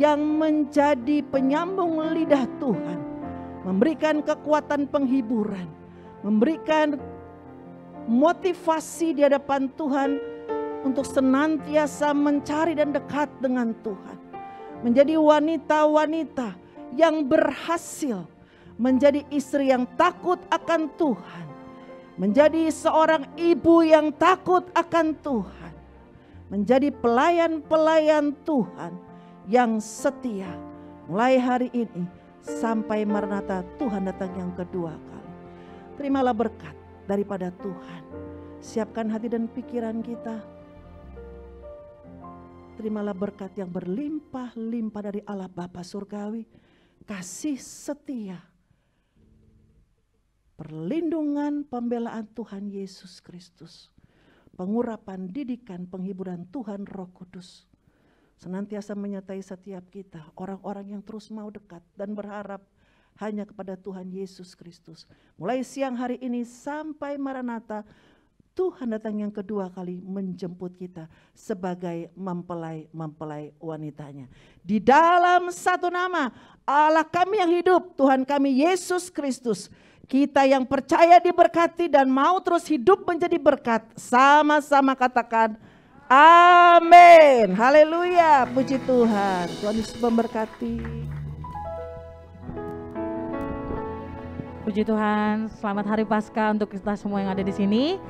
yang menjadi penyambung lidah Tuhan, memberikan kekuatan penghiburan, memberikan motivasi di hadapan Tuhan untuk senantiasa mencari dan dekat dengan Tuhan. Menjadi wanita-wanita yang berhasil menjadi istri yang takut akan Tuhan, menjadi seorang ibu yang takut akan Tuhan, menjadi pelayan-pelayan Tuhan yang setia mulai hari ini sampai Maranatha Tuhan datang yang kedua kali. Terimalah berkat daripada Tuhan. Siapkan hati dan pikiran kita. Terimalah berkat yang berlimpah-limpah dari Allah Bapa Surgawi, kasih setia, perlindungan, pembelaan Tuhan Yesus Kristus, pengurapan, didikan, penghiburan Tuhan Roh Kudus, senantiasa menyertai setiap kita, orang-orang yang terus mau dekat dan berharap hanya kepada Tuhan Yesus Kristus. Mulai siang hari ini sampai Maranatha, Tuhan datang yang kedua kali menjemput kita sebagai mempelai wanitanya. Di dalam satu nama Allah kami yang hidup, Tuhan kami Yesus Kristus. Kita yang percaya diberkati dan mau terus hidup menjadi berkat. Sama-sama katakan amin. Haleluya, puji Tuhan. Tuhan Yesus memberkati. Puji Tuhan, selamat Hari Paskah untuk kita semua yang ada di sini.